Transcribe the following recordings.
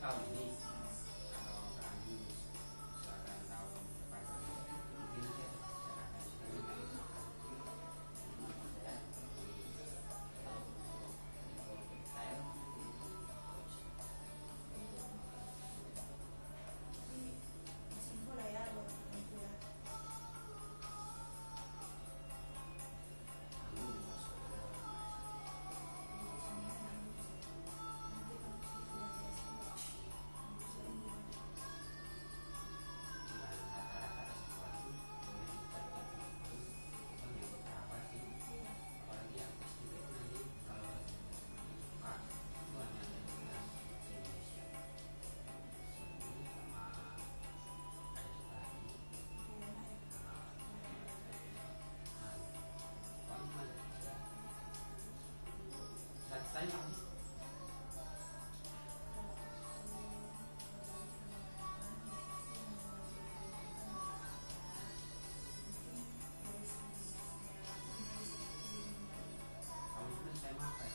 tahun ini atau kami misalkan tahun depan mungkin aja saya akan juga simpel lah ya buat itu ya. saya apa sih? Kamu itu saya apa ya?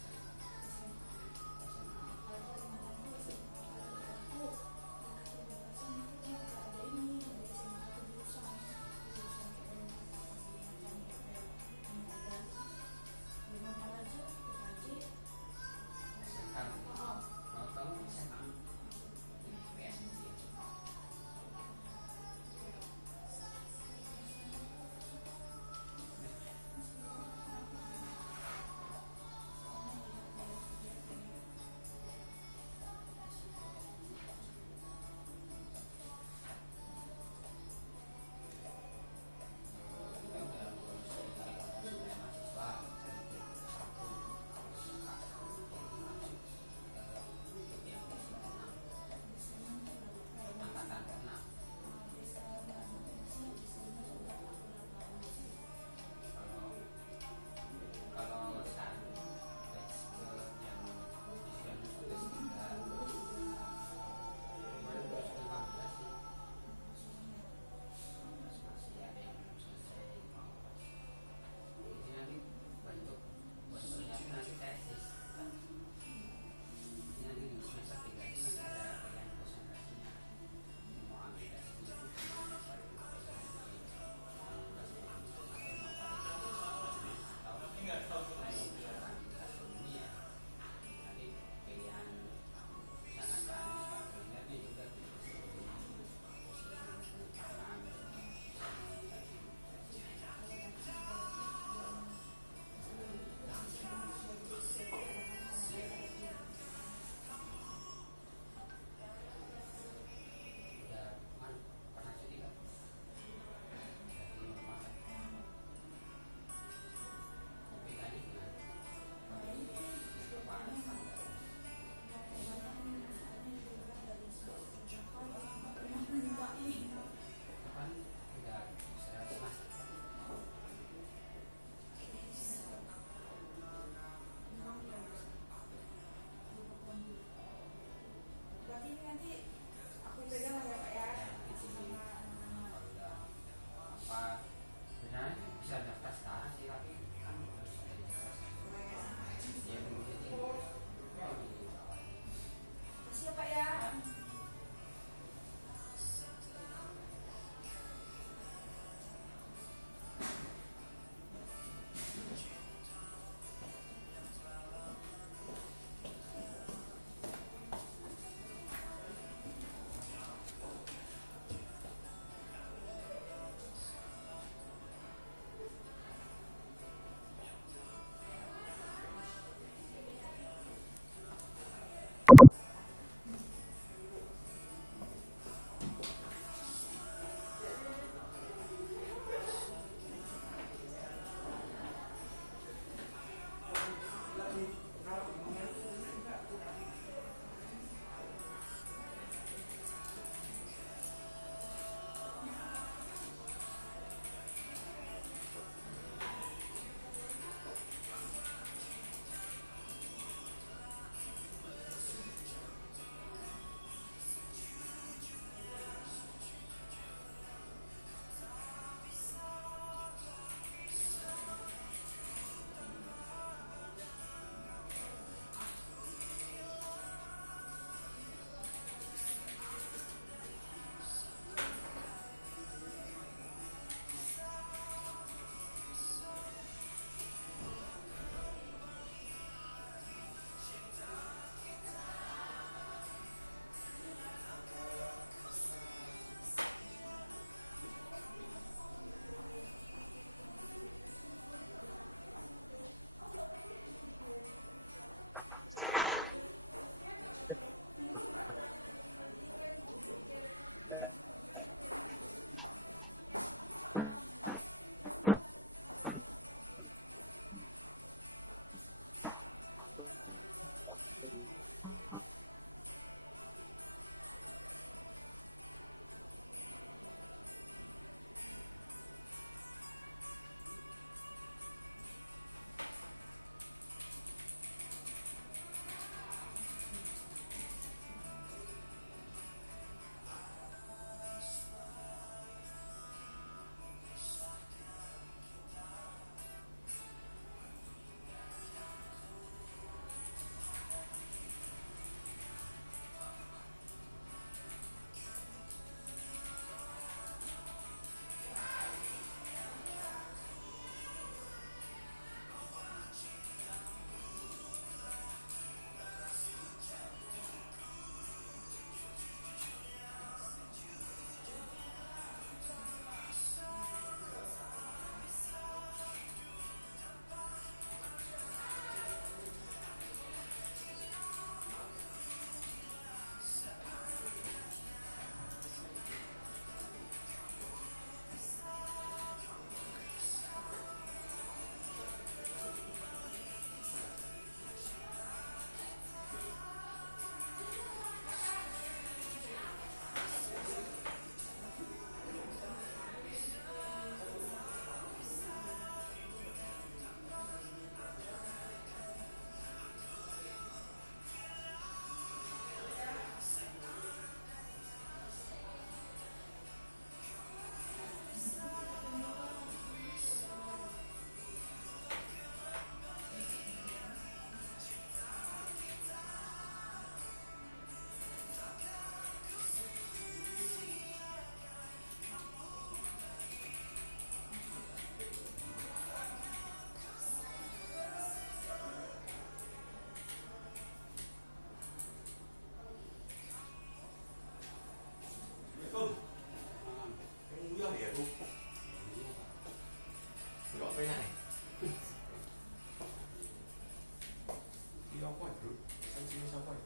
Kancingnya siapa ya?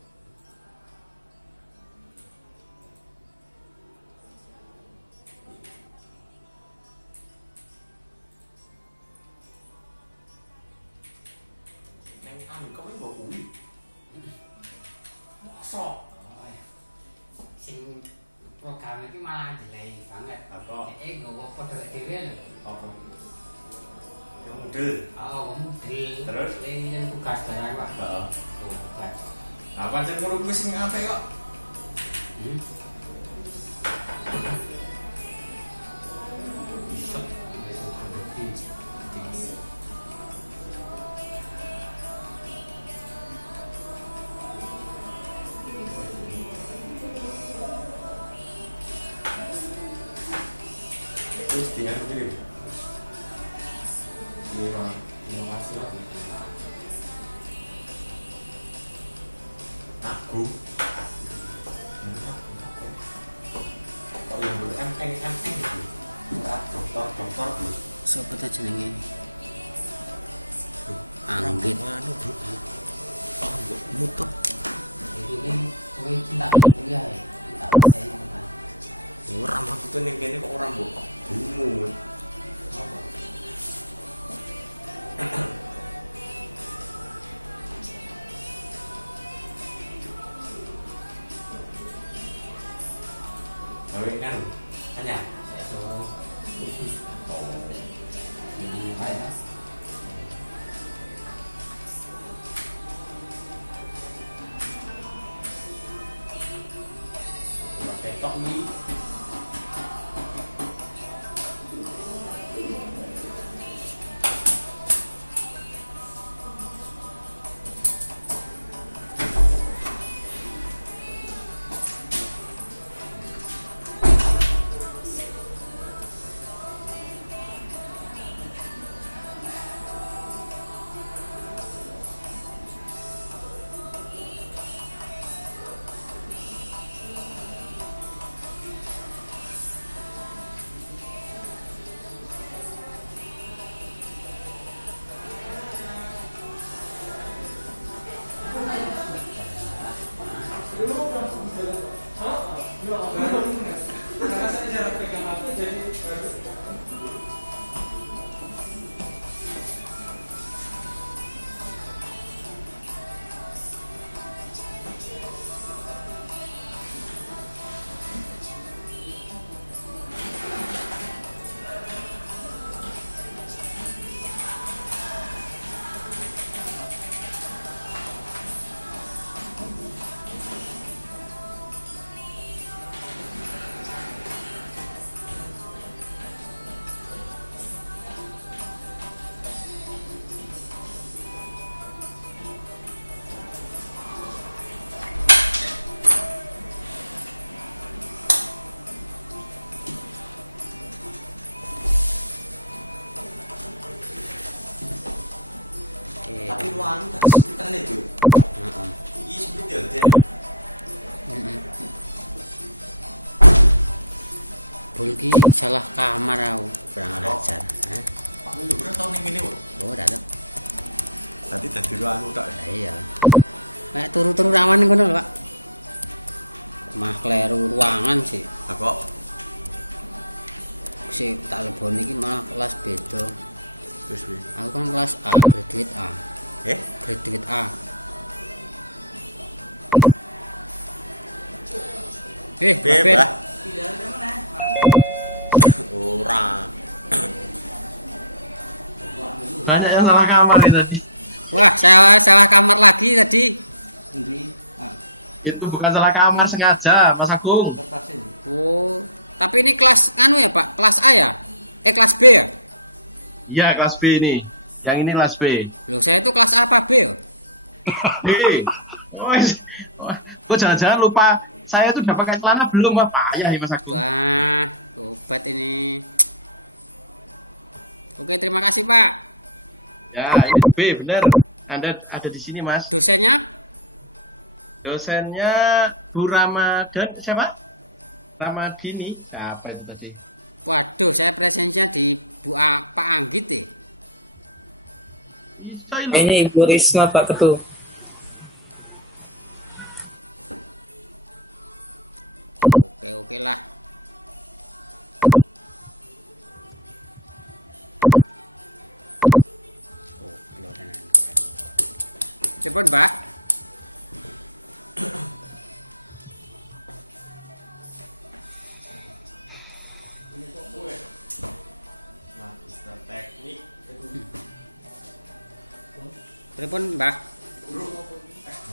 Neng anu kamu bawa kuwi. Sok. Sing program iki malah delay banget. Apa? Nggowo padha dhewe lho. Apa? Yang model. Model. Terus? Yang tugas barang Pak. Heeh. Tugas. Apa pancen kudu kuwi sing apik kok? Isep. Terus dia kirim. Iya, inovasi lah. Aku. Oh yang dulu M gitu. Dokter dulu. Sopo ta jenenge? Anggit. Anu bro. Oh, mutok. Iki kowe cinta kuliah ya. Cinta saya kan. Ora maksudnya ning kene kok ora mbok bungut. Gawe kan hanya So, oh ini kaya. pakai tok nih. Tapi luar tak sebutan itu. Ini seperti itu. Bulki salah kamar aku, kurang ajar. Pak lu udah tahun yang ini, Bu. Oh, dah tuh. Nanti jadi ruang tak. Iya. Kayak turu-turu rawan ngono lho, Pak. Mah kleru ruangan sih. Lah kok Si tak leboni iki malah kelas beda. wis wis. Aku kan kelas A, graduate A. Graduate A. Bebas. Ora. Banyak yang salah kamar ini tadi. Wah, salah kamar lagi tadi. Itu bukan salah kamar sengaja, Mas Agung. Oh, tapi ini kelas anu ya, Pak? Kelas A ya? Kelas B ya? Iya, kelas B ini. Yang ini kelas B. Loh, saya itu kelas A apa B ya? Kok jangan-jangan lupa saya tuh udah pakai celana belum? Wah, payah ya Mas Agung. Wah, obat ini. Oke, terima kasih, Pak. Ya, ini B bener. Anda ada di sini, Mas. Dosennya? Dosennya Bu Ramadan siapa? Ramadini. Apa itu tadi? Waduh, saya presensinya di Pak Anggit ya. Itu ini. Kayaknya Ibu Risma Pak Ketua. Oke lah. Oh, keluaran. Cepet, Mbak. Magister teknik. Telepon, Mbak. Bro,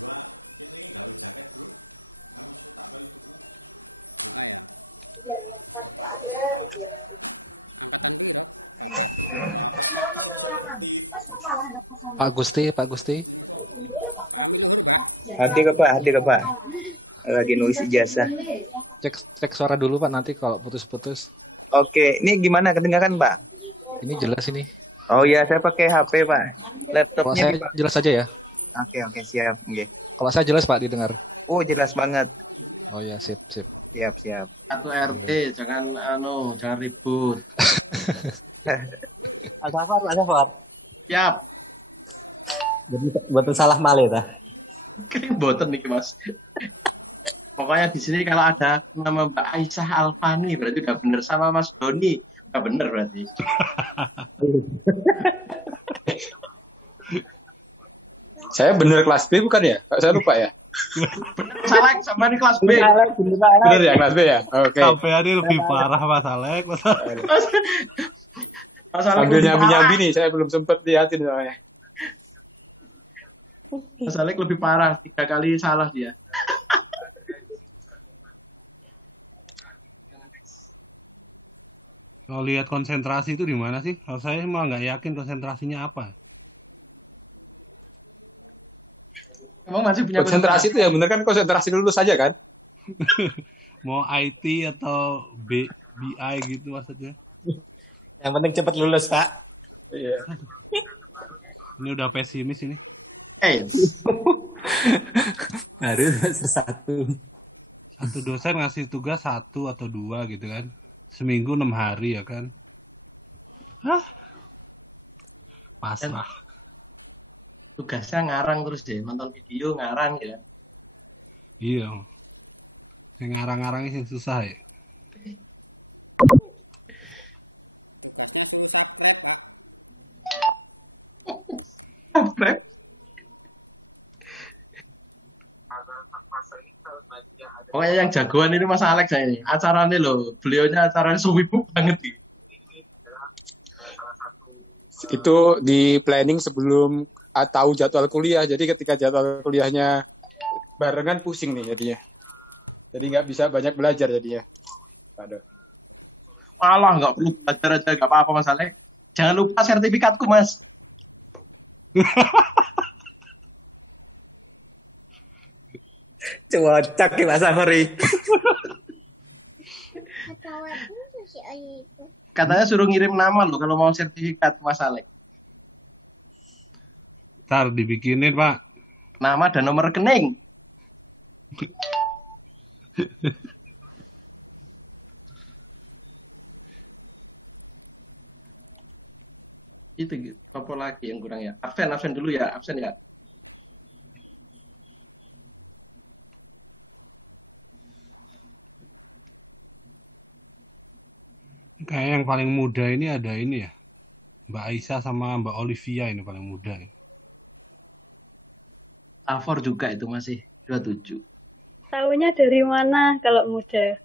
gua ini gawe jaket, Bro. Kamu sudah tak beli tuh. Oh ya. Angkatan piro? Papat. Bapak iki sing iso aktif. Pak Gusti, Pak Gusti. Pak Amil luhur, Mbak. Hati ke Pak. Lagi nulis ijazah. Cek suara dulu Pak, nanti kalau putus-putus. Oke, ini gimana kedengaran Pak? Ini jelas ini. Oh iya, saya pakai HP Pak. Kalau Laptopnya saya di Pak. jelas aja ya. Oke, siap. Oke. Kalau saya jelas Pak didengar. Oh, jelas banget. Oh ya, sip. Siap. Satu RT, jangan ribut. Ada apa Pak Safar? Siap. Betul salah malih ta? Boten nih Mas. Pokoknya di sini kalau ada nama Mbak Aisyah Alfani berarti gak bener, sama Mas Doni gak bener berarti. Saya bener kelas B bukan ya? Saya lupa ya. Salah sama di kelas B. Bener ya kelas B ya? Oke. Sampai ini lebih parah Mas Alek. Sambil nyambi-nyambi nih, saya belum sempet liatin soalnya. Mas Alek lebih parah, 3 kali salah dia. Kalau lihat konsentrasi itu di mana sih? Kalau saya malah nggak yakin konsentrasinya apa. Emang masih punya Konsentrasi itu ya bener kan konsentrasi lulus saja kan? Mau IT atau BI gitu maksudnya. Yang penting cepat lulus Pak. Iya. Ini udah pesimis ini. Harus satu. Satu dosen ngasih tugas 1 atau 2 gitu kan. Seminggu 6 hari ya kan. Hah? Pasrah. tugasnya ngarang terus deh, nonton video ngarang ya. Iya. Yang ngarang-ngarang ini susah ya. Tugasnya suruh subscribe, Pak. Subscribe? Pokoknya yang jagoan ini Mas Alex ya ini. Acaranya loh, beliaunya acaranya suwibu banget nih. Itu di planning sebelum tahu jadwal kuliah. Jadi ketika jadwal kuliahnya barengan pusing nih jadinya. Jadi nggak bisa banyak belajar jadinya. Aduh. Malah nggak perlu belajar aja, nggak apa-apa Mas Alex. Jangan lupa sertifikatku Mas. Cocok ya Mas Amri. Katanya suruh ngirim nama loh kalau mau sertifikat Mas Alex. Ntar dibikinin Pak. Nama dan nomor rekening. Itu apa lagi yang kurang ya? Absen dulu ya, absen ya. Kayak yang paling muda ini ada ini ya. Mbak Aisyah sama Mbak Olivia ini paling muda. Afor juga itu masih 27. Tahunya dari mana kalau muda?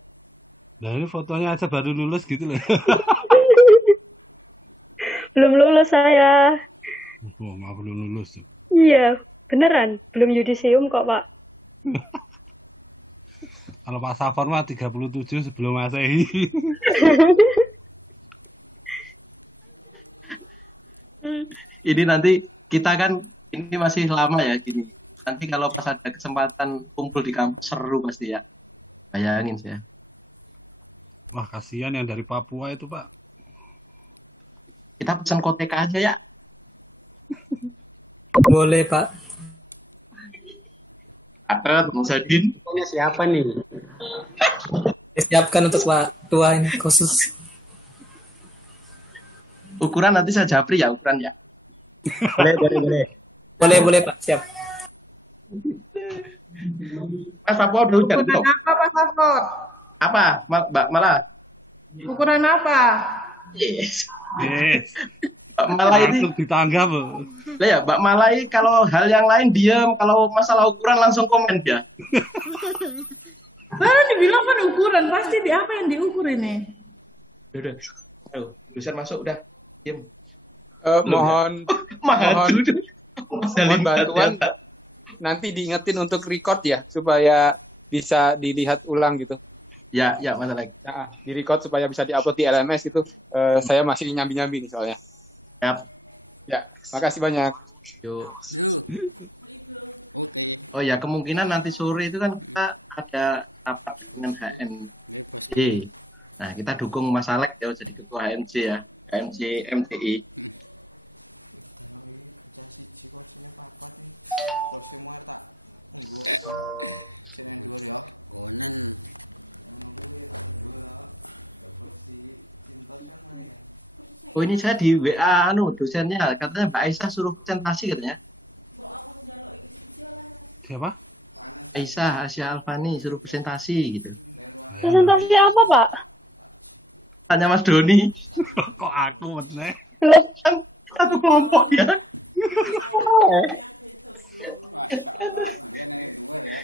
Nah ini fotonya aja baru lulus gitu loh. Belum lulus saya. Oh, maaf belum lulus. Iya, beneran. Belum yudisium kok, Pak. Kalau Pak Safar mah 37 sebelum Masehi. Ini nanti kita kan ini masih lama ya gini. Nanti kalau pas ada kesempatan kumpul di kampus seru pasti ya. Bayangin sih ya. Wah kasihan yang dari Papua itu Pak. Kita pesan koteka aja ya. Boleh Pak. Bang Zadin. Ini siapa nih? Siapkan untuk Pak Tua ini khusus. Ukuran nanti saya japri ya ukuran ya. Boleh Pak, siap. Mas Papua udah Apa Mas Safar? Apa, Mbak Mala? Ukuran apa? Yes. Yes. Mbak Mala ini, Langsung ditanggap. lah ya, Mbak Mala ini kalau hal yang lain diam, kalau masalah ukuran langsung komen dia. Nah, dibilang kan ukuran, pasti di apa yang diukur ini? Udah, ayo, dosen masuk udah, diam. Mohon Mahal mohon dulu. mohon bantuan nanti diingetin untuk record ya supaya bisa dilihat ulang gitu. Ya, masalah. Nah, di record supaya bisa diupload di LMS itu. Saya masih nyambi-nyambi nih soalnya. Yap. Ya, makasih banyak. Yuk. Yuk. Oke. Oh ya, kemungkinan nanti sore itu kan kita ada rapat dengan HN. Oke, bosku. Nah, kita dukung Mas Alek ya jadi ketua HMC ya, HMC MTI. Kalau ini kerja siji kursinya papat nih. Kursi muar tak nggo. Sini dhuwur ya. Gonen. Ngono kuwi tak nggo ya. Kursi cinta kan ya. Oh ini saya di WA dosennya katanya Mbak Aisyah suruh presentasi katanya. Siapa? Aisyah Asia Alfani suruh presentasi gitu. Presentasi apa, Pak? Tanya Mas Doni. Kok aku meneh? Loh, Satu kelompok ya. Masya Allah. Biar nih dua ya.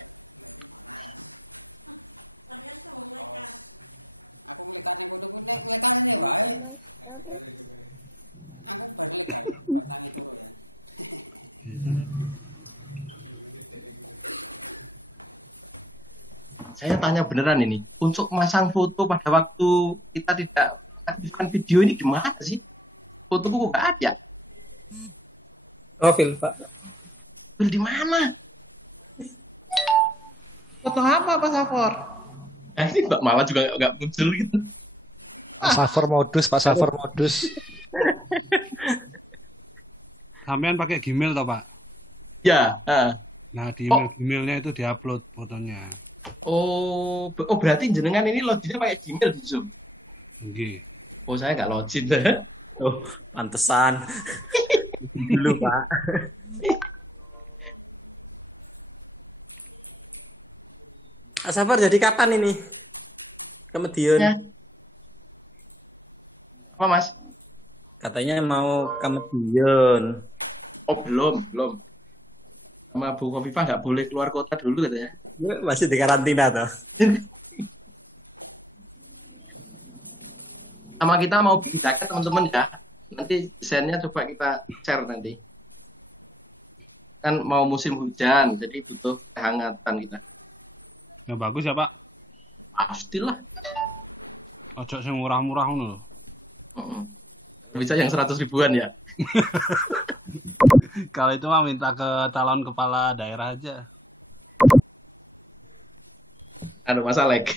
Aku ngelikan yang kudu-kudu ngelikan ini wae. Aku balik kan, pertangi turu ya. Saya tanya beneran ini, untuk masang foto pada waktu kita tidak aktifkan video ini gimana sih? Fotoku nggak ada. Profil, Pak. Bil di mana? Foto apa Pak Safor? Nah, ini Mbak Mala juga nggak muncul gitu. Pak Safor modus. Sampean pakai Gmail toh, Pak? Ya. Nah, di Gmailnya itu diupload fotonya. Oh berarti jenengan ini loginnya pakai Gmail di Zoom. Nggih. Oh saya nggak login. Oh, pantesan. Dulu, Pak. Safar jadi kapan ini? Kemudian Ya. Apa Mas? katanya mau kemudian. Oh belum. Sama Bu Khofifah nggak boleh keluar kota dulu katanya. Masih di karantina toh. Sama kita mau bikin jaket teman-teman ya. Nanti desainnya coba kita share nanti. Kan mau musim hujan, jadi butuh kehangatan kita. Yang bagus ya, Pak? Pastilah. Ojo sing murah-murah ngono. Bisa yang 100 ribuan ya. Kalau itu mah minta ke calon kepala daerah aja. Mas Alek.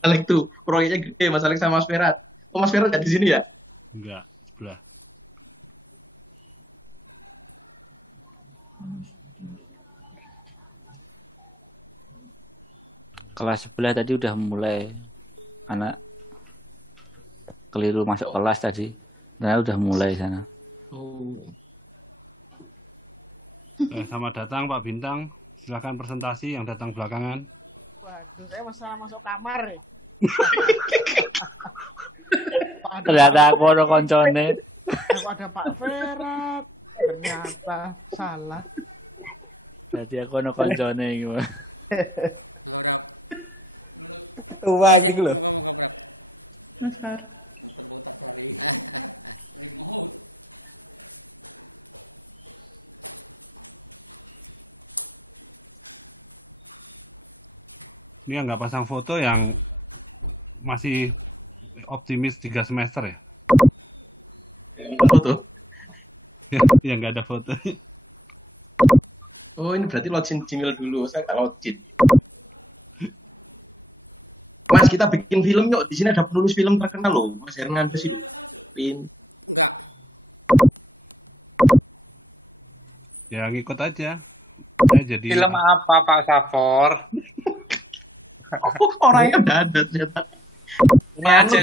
Alek tuh proyeknya gede, Mas Alek sama Mas Ferat. Oh Mas Ferat nggak di sini ya? Enggak, sebelah. Kelas sebelah tadi udah mulai, anak keliru masuk kelas tadi, dan udah mulai sana. Selamat datang Pak Bintang, silakan presentasi yang datang belakangan. Saya masalah masuk kamar. Ternyata aku ada koncone. Ada Pak Ferat. Ternyata salah. Berarti aku ada koncone gimana? Berap. Tua aja dulu. Muka berap. Muter-muter cari remote. Ini yang nggak pasang foto yang masih optimis 3 semester ya? Foto? Yang nggak ada foto. Oh ini berarti login Gmail dulu, saya nggak login. Mas kita bikin film yuk, di sini ada penulis film terkenal loh, Mas Hernan Presipin. Enggak. Ya ngikut aja. Saya jadi. Film apa Pak Safor? Orangnya udah ada ternyata. Ini aja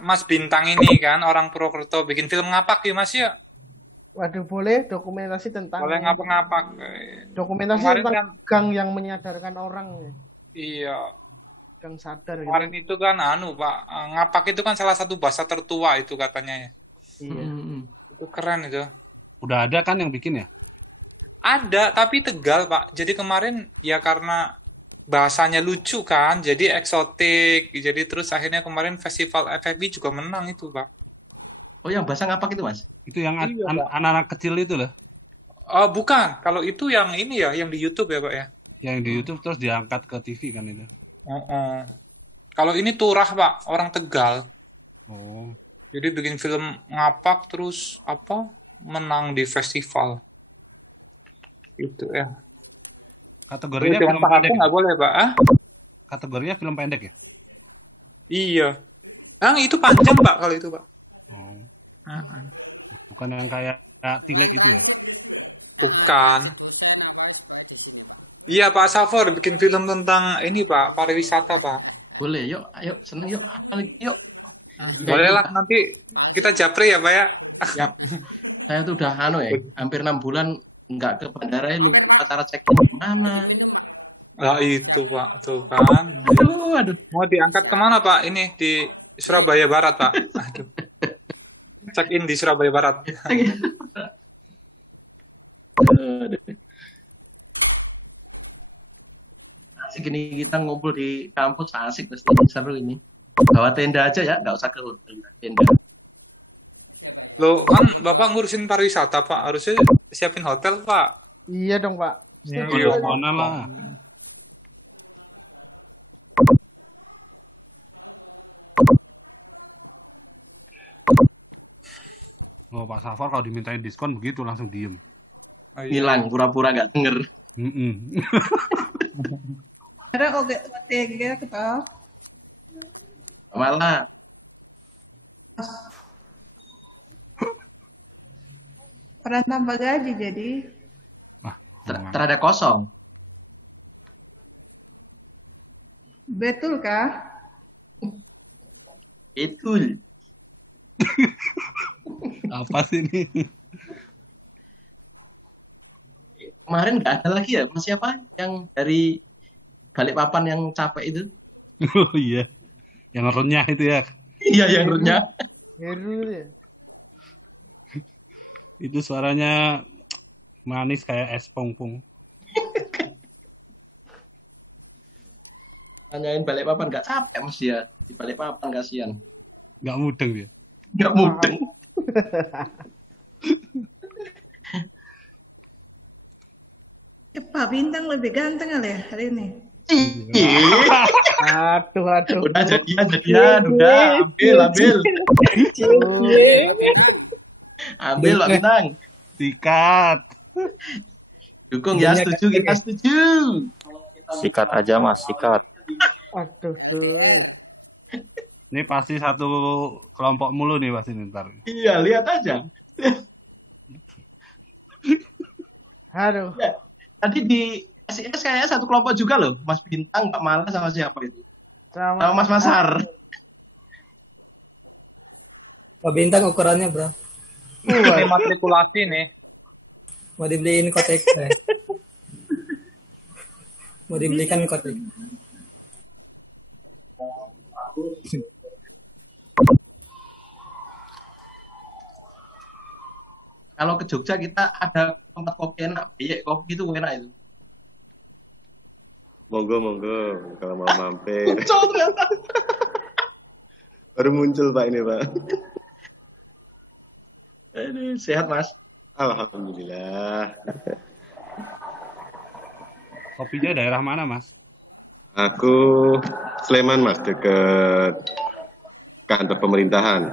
Mas Bintang ini kan orang Purwokerto bikin film ngapak ya Mas ya? Waduh boleh dokumentasi tentang Boleh ngapak-ngapak. Dokumentasi Kemarin tentang kan gang yang menyadarkan orang. Iya. Kan sadar gitu. Kemarin itu kan Pak, ngapak itu kan salah satu bahasa tertua itu katanya. Iya. Itu keren itu. Udah ada kan yang bikin ya? Ada, tapi Tegal, Pak. Jadi kemarin ya karena bahasanya lucu kan, jadi eksotik. Jadi terus akhirnya kemarin festival FFB juga menang itu, Pak. Oh, yang bahasa ngapak itu, Mas? Itu yang Iya, anak-anak kecil itu loh. Oh, bukan. Kalau itu yang ini ya, yang di YouTube ya, Pak ya. Yang di YouTube terus diangkat ke TV kan ini. Kalau ini turah, Pak, orang Tegal. Jadi bikin film ngapak terus menang di festival. Itu ya. Kategorinya film film pendek. nggak boleh, Pak. Kategorinya film pendek ya? Iya. Itu panjang, Pak, kalau itu, Pak. Bukan yang kayak Memang transit. Bukan. Transit dosen apa supaya di sini, Pak. Iya, Pak Safor bikin film tentang ini, Pak, pariwisata, Pak. Boleh, yuk, ayo, seneng yuk. Yuk. Boleh lah, nanti kita japri ya, Pak ya. Saya tuh udah hampir 6 bulan nggak ke bandara ini. Mampir, Pak. Antara cek. Bikin minum, Pak. Nah, itu, Siap. Pak. Tuh kan. Mau diangkat Siap. kemana, Pak? Ini di Surabaya Barat, Pak. Aduh. Check in di Surabaya Barat. Asik ini kita ngumpul di kampus, asik pasti seru ini. Bawa tenda aja ya, nggak usah ke hotel. Tenda. Siapa ya? Loh, kan Bapak ngurusin pariwisata, Pak. Harusnya siapin hotel, Pak. Iya dong, Pak. Iya, mana lah. Oh, Pak Safar kalau dimintain diskon begitu langsung diem. Hilang, pura-pura nggak denger. Ada oke tiga ketahu. Malah Pernah tambah gaji jadi. terada kosong. Betul kah? Betul. Apa sih ini? Kemarin nggak ada lagi ya, Mas siapa yang dari Balikpapan yang capek itu? Oh iya, yang renyah itu ya. Iya, yang renyah. Itu suaranya manis kayak es pongpong. Tanyain Balikpapan nggak capek Mas ya? Balikpapan kasihan. Nggak mudeng ya? Nggak mudeng. Pak Bintang lebih ganteng kali ya hari ini. Aduh. Udah jadian, udah. Ambil. Ambil, Pak Bintang. Ambil, Pak Bintang. Sikat. Dukung ya, setuju, kita setuju. Sikat aja Mas, sikat. LDR. Ini pasti satu kelompok mulu nih pasti ntar. Iya, lihat aja. Aduh. Ya, tadi di SIS kayaknya satu kelompok juga loh, Mas Bintang, Pak Mala sama siapa itu? Sama Mas Masar. Pak Bintang ukurannya bro. Ini matrikulasi nih. Mau dibeliin kotek. Mau dibelikan kotek. Kalau ke Jogja kita ada tempat kopi enak, iya kopi itu enak itu. Monggo kalau mau mampir. Baru muncul Pak ini Pak. Sehat Mas? Alhamdulillah. Kopinya daerah mana Mas? Aku Sleman Mas, deket kantor pemerintahan.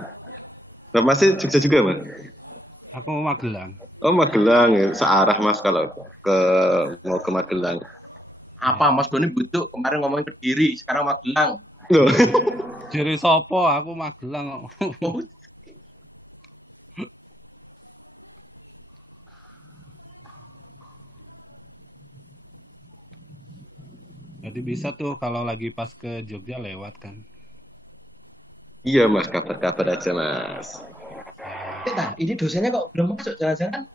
Nah Masnya Jogja juga Mas? Aku Magelang. Oh Magelang ya, searah Mas kalau mau ke Magelang. Apa Mas Doni butuh kemarin ngomongin Kediri, sekarang Magelang. Jadi sopo aku Magelang. Jadi bisa tuh kalau lagi pas ke Jogja lewat kan. Iya Mas, kabar-kabar aja Mas. Nah, ini dosennya kok belum masuk jalan-jalan?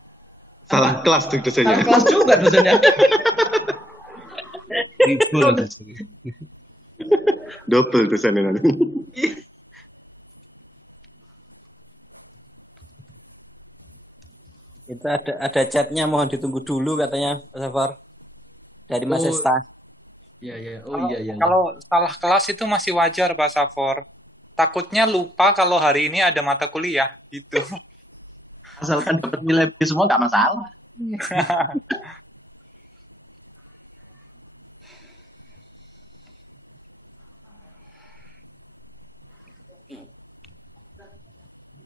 Salah kelas tuh dosennya. Salah kelas juga dosennya. Double dosennya nanti. Itu ada chatnya, mohon ditunggu dulu katanya Pak Safar dari Mas Oh. Esta. Iya. Kalau salah kelas itu masih wajar Pak Safor. Takutnya lupa kalau hari ini ada mata kuliah gitu. Asalkan dapat nilai B semua nggak masalah.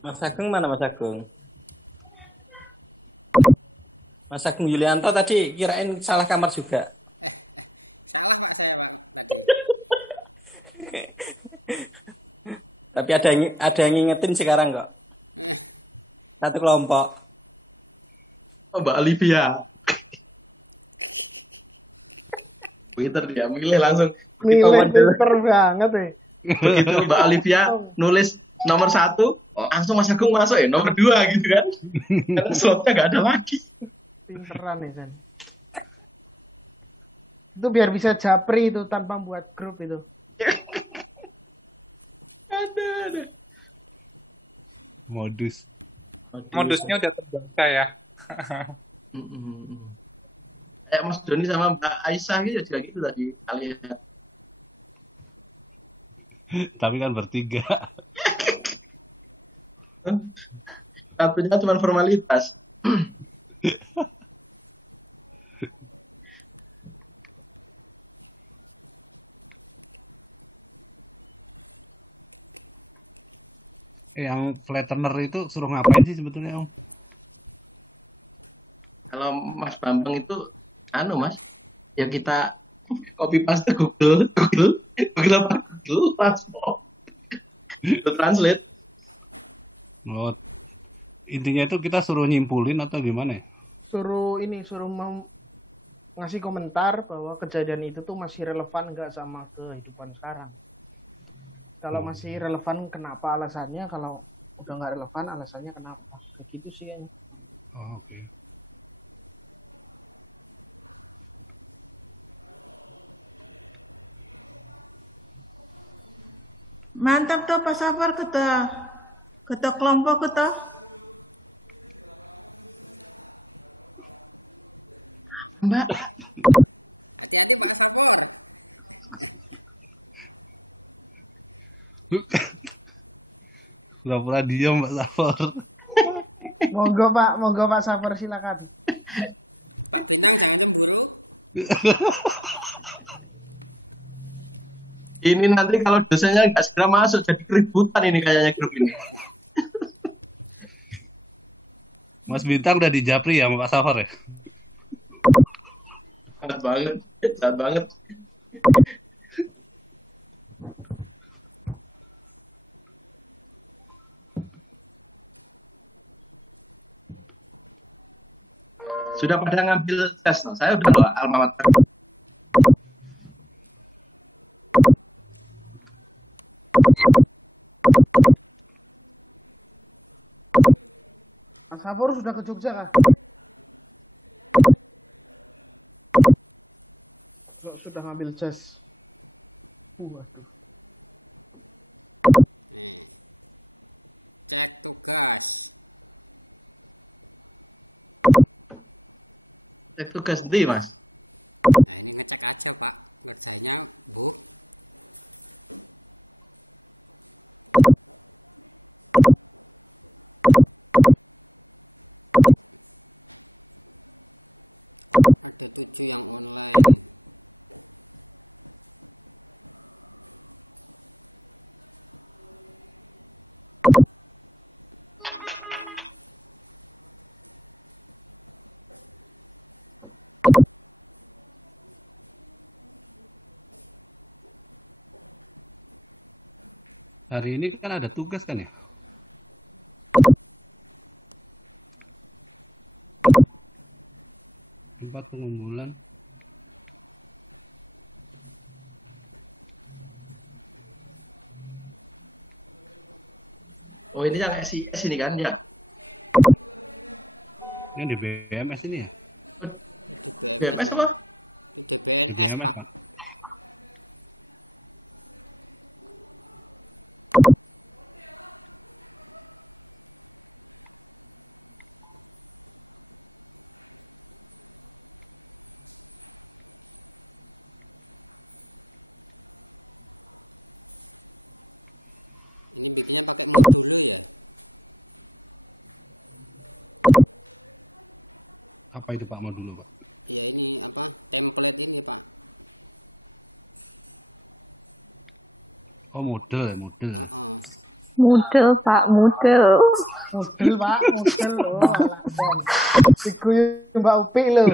Mas Agung mana Mas Agung? Mas Agung Yulianto tadi kirain salah kamar juga. Salah Pak saya Pak tadi. Tapi ada yang ngingetin sekarang kok. Satu kelompok. Oh, Mbak Olivia. Twitter dia milih langsung. Milih pinter banget ya. Begitu Mbak Olivia nulis nomor 1, langsung Mas Agung masuk ya nomor 2 gitu kan. Karena slotnya nggak ada lagi. Pinteran itu. Itu biar bisa japri itu tanpa buat grup itu. Ada. Modusnya udah terbiasa ya. Mas Doni sama Mbak Aisyah gitu juga gitu tadi kalian. Tapi kan bertiga. Satunya cuma formalitas. Yang flattener itu suruh ngapain sih sebetulnya Om? Kalau Mas Bambang itu Mas, yang kita copy paste Google apa? Google Translate. Oh, intinya itu kita suruh nyimpulin atau gimana ya? Suruh ngasih komentar bahwa kejadian itu tuh masih relevan nggak sama kehidupan sekarang. Kalau masih relevan kenapa alasannya, kalau udah nggak relevan alasannya kenapa. Begitu sih ya. Oh, oke. Mantap tuh Pak Safar, ketua kelompok ketua. Mbak. Hati-hati Pak Safor. Pura-pura diam Pak Safar. Monggo Pak Safar silakan. Pak Bintang jangan cemburu. Ini nanti kalau dosennya nggak segera masuk jadi keributan ini kayaknya grup ini. Mas Bintang udah di Japri ya sama Pak Safar ya? Sangat banget. Sudah pada ngambil tes, saya udah bawa alma mater. Mas Safar sudah ke Jogja kan? Sudah ngambil jas. Nih. Cek tugas. Cek tugas di Mas. Nah ini ngecek aja Pak, ngerjainnya Bu. Ada 7 yang online. Hari ini kan ada tugas kan ya? Tempat pengumpulan. Oh ini yang SIS ini kan ya? Yang di BMS ini ya? Di BMS apa? Di DBNS Pak. Ini bikinnya pakai mod dulu ya. Apa itu Pak mau dulu Pak? Ya ini apa? Template ini Pak. Oh model. Mudel Pak, mudel. Model Pak, model loh. Iku Mbak Upi lho.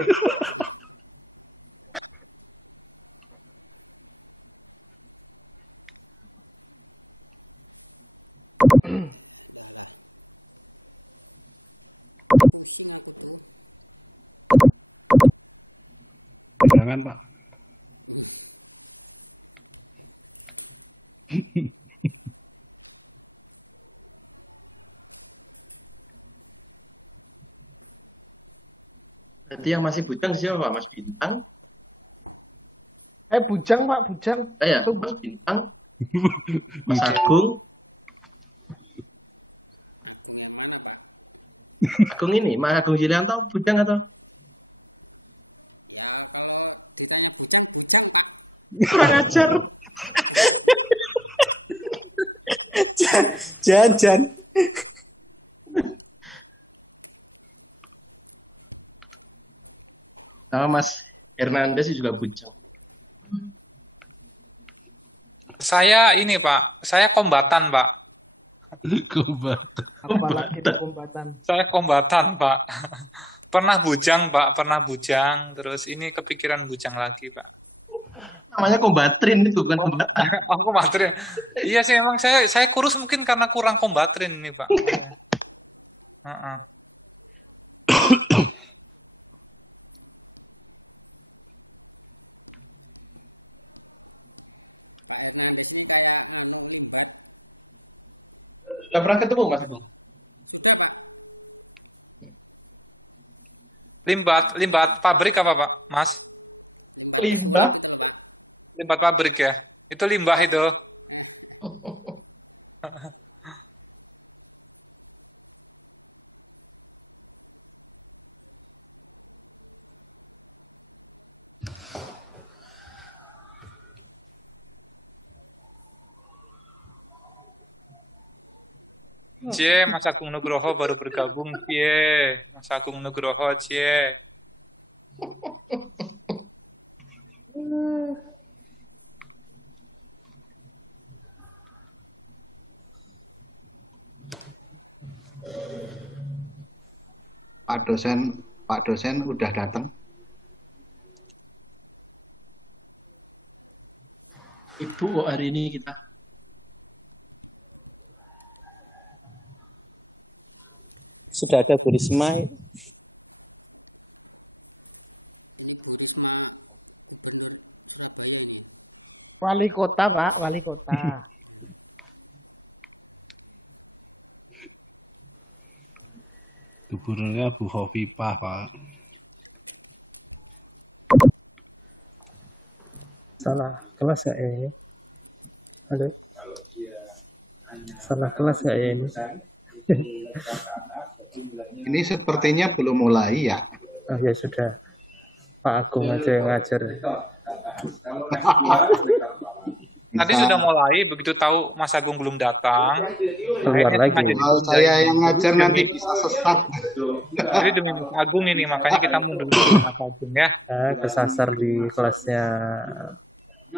Udah lah. Pusing aku tuh. Jangan Pak. Jadi yang masih bujang siapa Pak? Mas Bintang? Bujang Pak, bujang. Ya, Mas Bintang. Mas Agung. Agung yang mana Pak? Agung ini, Mas Agung Jilianto bujang atau? Ya kalau ditanya bujang Pak. Kurang ajar. Jan. Sama Mas Hernandez juga bujang. Saya ini Pak, saya kombatan Pak. Saya kombatan Pak. Pernah bujang Pak, terus ini kepikiran bujang lagi Pak. Namanya kombatrin itu bukan kombatan. Oh, kombatrin. Iya sih emang saya kurus mungkin karena kurang kombatrin ini Pak. Pak Hernandez ini kayak limbat. Gak pernah ketemu Mas Agung? Sudah Pak. Limbat pabrik apa Pak, Mas? Limbat pesulap itu loh Pak. Limbat pabrik ya? Itu limbah itu. Cie, Mas Agung Nugroho baru bergabung, Cie. Mas Agung Nugroho, Cie. Pak dosen udah datang. Ibu hari ini kita. Sudah ada Bu Risma. Ini Bu Risma Gubernur Surabaya ini. Wali kota Pak, wali kota. Gubernurnya Bu Hovifah Pak. Salah kelas ya ini. Halo. Salah kelas ya ini. Ini sepertinya belum mulai ya. Oh ya sudah. Pak Agung aja yang ngajar. Tadi sudah mulai, begitu tahu Mas Agung belum datang. Keluar lagi. Kalau saya yang ngajar nanti bisa sesat. Jadi demi Mas Agung ini, makanya kita mundur dulu Mas Agung ya. Kesasar di kelasnya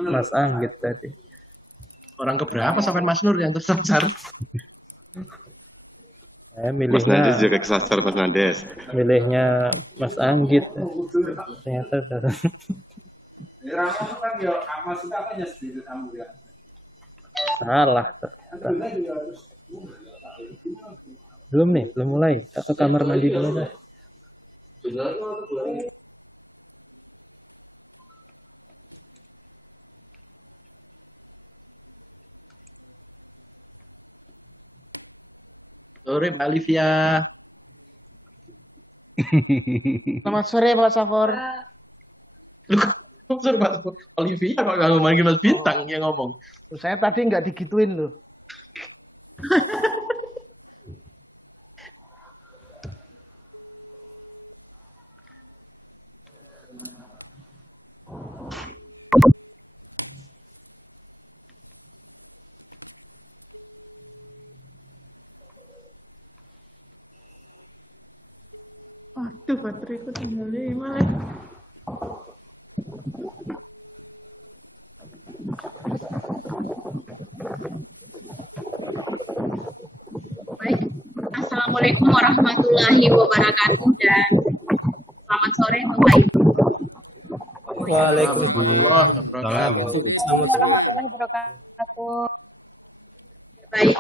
Mas Anggit tadi. Orang keberapa sampai Mas Nur yang tersasar? Mas Nandes juga kesasar Mas Nandes. Milihnya Mas Anggit. Ternyata salah. Belum nih, belum mulai. Ke kamar mandi dulu deh. Sore Mbak Olivia. Selamat sore Pak Safor. Sore Mbak Olivia kalau manggil Mas Bintang yang ngomong. Saya tadi nggak digituin loh. Tuh bateraiku tinggal 5 lah. Baik, Assalamualaikum warahmatullahi wabarakatuh dan selamat sore Bapak Ibu. Waalaikumsalam. Selamat sore Bu Risma. Baik,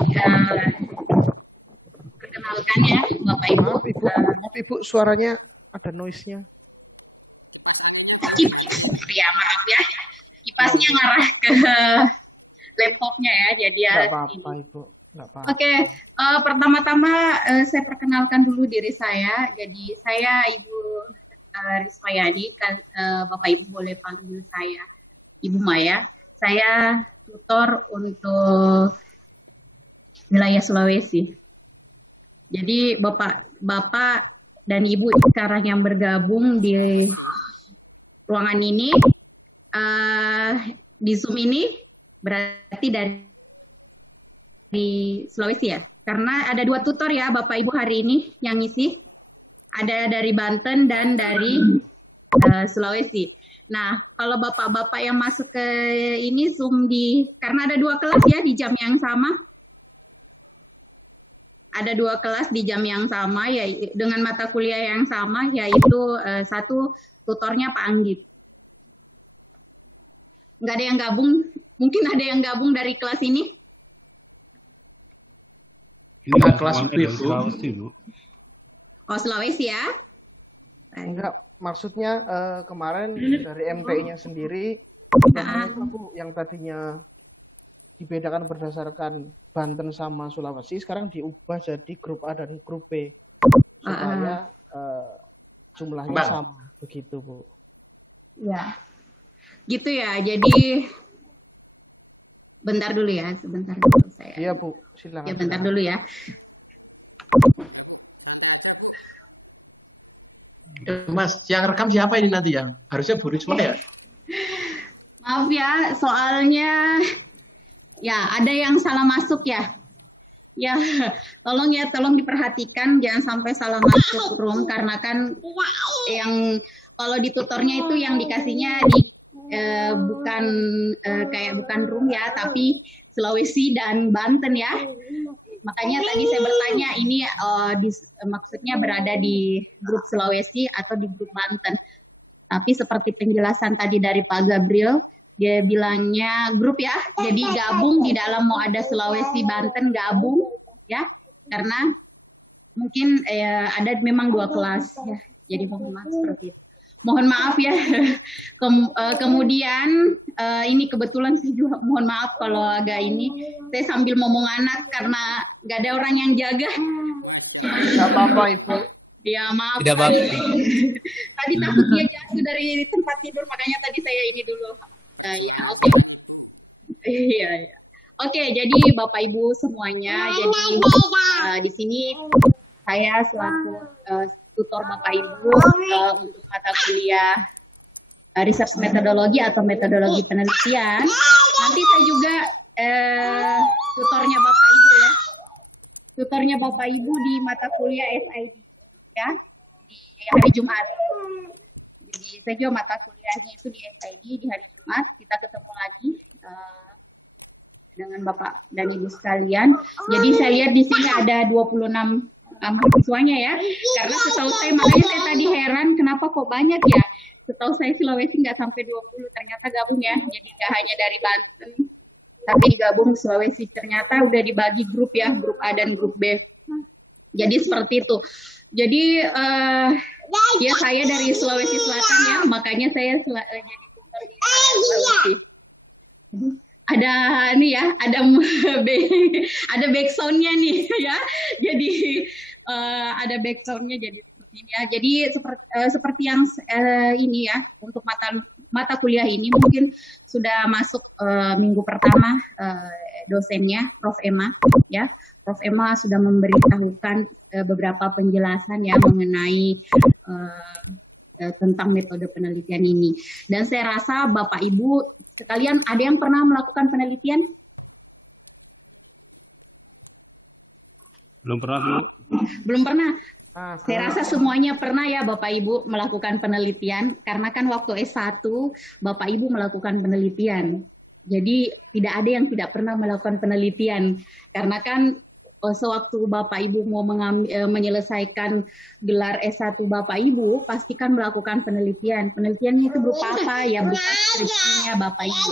perkenalkan ya Bapak Ibu. Maaf Ibu, suaranya ada noise-nya. Kipas anginnya Bu dimatiin. Ya maaf ya, kipasnya ngarah ke laptopnya ya, jadi ya. Oke, pertama-tama saya perkenalkan dulu diri saya. Jadi saya Ibu Rismayadi, Bapak Ibu boleh panggil saya Ibu Maya. Saya tutor untuk wilayah Sulawesi. Jadi Bapak dan Ibu sekarang yang bergabung di ruangan ini, di Zoom ini berarti dari Sulawesi ya, karena ada 2 tutor ya Bapak Ibu hari ini yang ngisi, ada dari Banten dan dari Sulawesi. Nah, kalau bapak-bapak yang masuk ke ini Zoom karena ada 2 kelas ya di jam yang sama, ada 2 kelas di jam yang sama ya, dengan mata kuliah yang sama, yaitu satu tutornya Pak Anggit. Nggak ada yang gabung, mungkin ada yang gabung dari kelas ini? Ini kelas Bu. Oh, Sulawesi ya? Enggak, maksudnya kemarin dari MPI-nya sendiri yang tadinya dibedakan berdasarkan Banten sama Sulawesi, sekarang diubah jadi grup A dan grup B supaya jumlahnya sama, begitu Bu. Ya, gitu ya. Jadi bentar dulu ya, sebentar saya. Iya Bu, silakan. Ya bentar dulu ya. Ya Bu, santai aja Bu. Mas, yang rekam siapa ini nanti ya? Harusnya Bu Risma ya? Maaf ya, soalnya ya ada yang salah masuk ya. Ya, tolong diperhatikan jangan sampai salah masuk room, karena kan yang kalau di tutornya itu yang dikasihnya bukan bukan room ya, tapi Sulawesi dan Banten ya. Makanya tadi saya bertanya ini maksudnya berada di grup Sulawesi atau di grup Banten. Tapi seperti penjelasan tadi dari Pak Gabriel, dia bilangnya grup ya, jadi gabung di dalam mau ada Sulawesi Banten gabung ya, karena mungkin ada memang 2 kelas ya, jadi mohon maaf seperti itu. Mohon maaf ya. Kemudian ini kebetulan sih juga mohon maaf kalau agak ini saya sambil ngomong anak karena nggak ada orang yang jaga. Masya Allah. Tidak apa-apa Ibu. Ya maaf. Tidak apa-apa. Tadi takut dia jatuh dari tempat tidur, makanya tadi saya ini dulu. Perjuangan seorang ibu. Iya. Oke, jadi Bapak Ibu semuanya, jadi di sini saya selaku tutor Bapak Ibu untuk mata kuliah research metodologi atau metodologi penelitian. Nanti saya juga tutornya Bapak Ibu ya. Tutornya Bapak Ibu di mata kuliah SI ya. Hari Jumat. Jadi saya juga mata kuliahnya itu di SI di hari Jumat. Kita ketemu lagi dengan Bapak dan Ibu sekalian. Jadi saya lihat di sini ada 26 mahasiswanya ya, karena setahu saya, makanya saya tadi heran kenapa kok banyak ya, setahu saya Sulawesi nggak sampai 20, ternyata gabung ya, jadi nggak hanya dari Banten tapi gabung Sulawesi, ternyata udah dibagi grup ya, grup A dan grup B, jadi seperti itu. Jadi ya saya dari Sulawesi Selatan ya, makanya saya Sulawesi. Ada nih ya, ada backsoundnya nih ya, jadi ada backsoundnya jadi ya. Jadi seperti yang ini ya, untuk mata kuliah ini mungkin sudah masuk minggu pertama dosennya Prof Emma ya. Prof Emma sudah memberitahukan beberapa penjelasan ya mengenai tentang metode penelitian ini. Dan saya rasa Bapak Ibu sekalian ada yang pernah melakukan penelitian? Belum pernah. Belum pernah. Saya rasa semuanya pernah ya Bapak Ibu melakukan penelitian, karena kan waktu S1 Bapak Ibu melakukan penelitian. Jadi tidak ada yang tidak pernah melakukan penelitian, karena kan sewaktu Bapak Ibu mau menyelesaikan gelar S1 Bapak Ibu, pastikan melakukan penelitian. Penelitiannya itu berupa apa? Ya berupa skripsinya Bapak Ibu.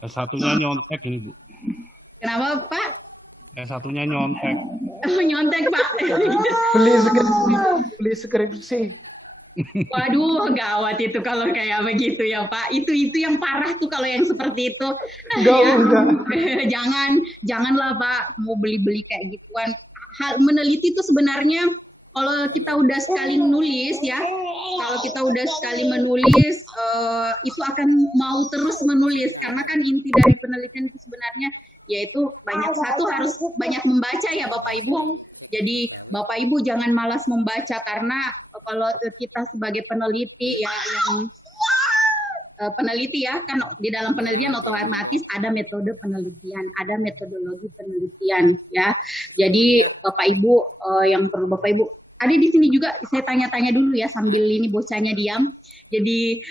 S1-nya nyontek ini, Bu. Kenapa Pak? S1-nya nyontek. Nyontek Pak. Beli skripsi. Waduh, gawat itu kalau kayak begitu ya Pak. Itu yang parah tuh kalau yang seperti itu. Janganlah Pak mau beli-beli kayak gituan. Hal meneliti itu sebenarnya kalau kita udah sekali menulis ya, itu akan mau terus menulis, karena kan inti dari penelitian itu sebenarnya yaitu harus banyak membaca ya Bapak Ibu. Jadi Bapak Ibu jangan malas membaca, karena kalau kita sebagai peneliti peneliti ya kan di dalam penelitian otomatis ada metode penelitian, ada metodologi penelitian ya. Jadi Bapak Ibu yang perlu Bapak Ibu ada di sini juga, saya tanya-tanya dulu ya sambil ini bocahnya diam. Jadi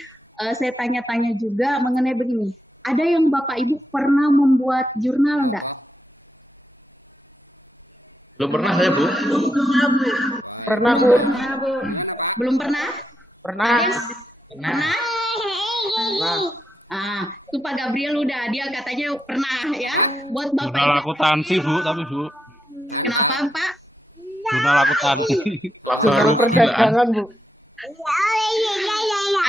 saya tanya-tanya juga mengenai begini. Ada yang Bapak Ibu pernah membuat jurnal enggak? Belum pernah saya, Bu. Pernah, Bu. Gimana, Pak? Belum pernah? Pernah. Pernah? Tuh Pak Gabriel udah, dia katanya pernah ya. Apa? Buat Bapak Jurnal akuntansi, Bu, tapi Bu. Kenapa, Pak? Jurnal akuntansi. Jurnal perdagangan, Bu.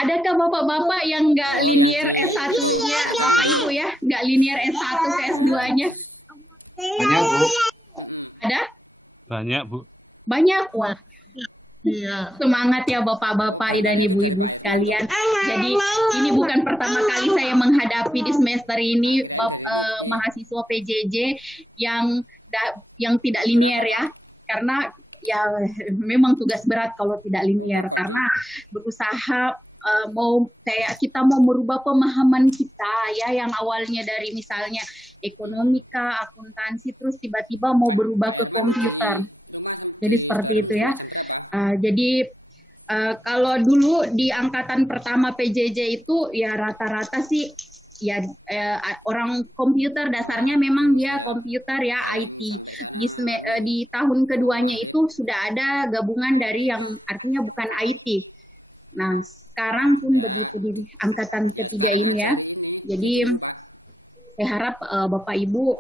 Adakah bapak-bapak yang nggak linear S1-nya itu ya? Nggak linear S1 ke S2-nya? Banyak, Bu. Ada? Banyak, Bu. Banyak, wah. Semangat ya bapak-bapak dan ibu-ibu sekalian. Jadi ini bukan pertama kali saya menghadapi di semester ini mahasiswa PJJ yang tidak linear ya, karena ya memang tugas berat kalau tidak linear, karena berusaha kita mau merubah pemahaman kita ya, yang awalnya dari misalnya ekonomika, akuntansi, terus tiba-tiba mau berubah ke komputer. Jadi seperti itu ya. Jadi kalau dulu di angkatan pertama PJJ itu ya rata-rata sih ya orang komputer, dasarnya memang dia komputer ya, IT. Di tahun keduanya itu sudah ada gabungan dari yang artinya bukan IT. Nah sekarang pun begitu di angkatan ketiga ini ya. Jadi saya harap Bapak Ibu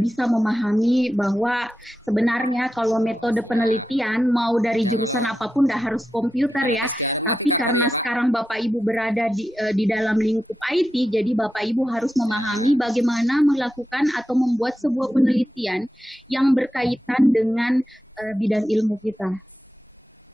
bisa memahami bahwa sebenarnya kalau metode penelitian mau dari jurusan apapun dah harus komputer ya. Tapi karena sekarang Bapak Ibu berada di dalam lingkup IT, jadi Bapak Ibu harus memahami bagaimana melakukan atau membuat sebuah penelitian yang berkaitan dengan bidang ilmu kita.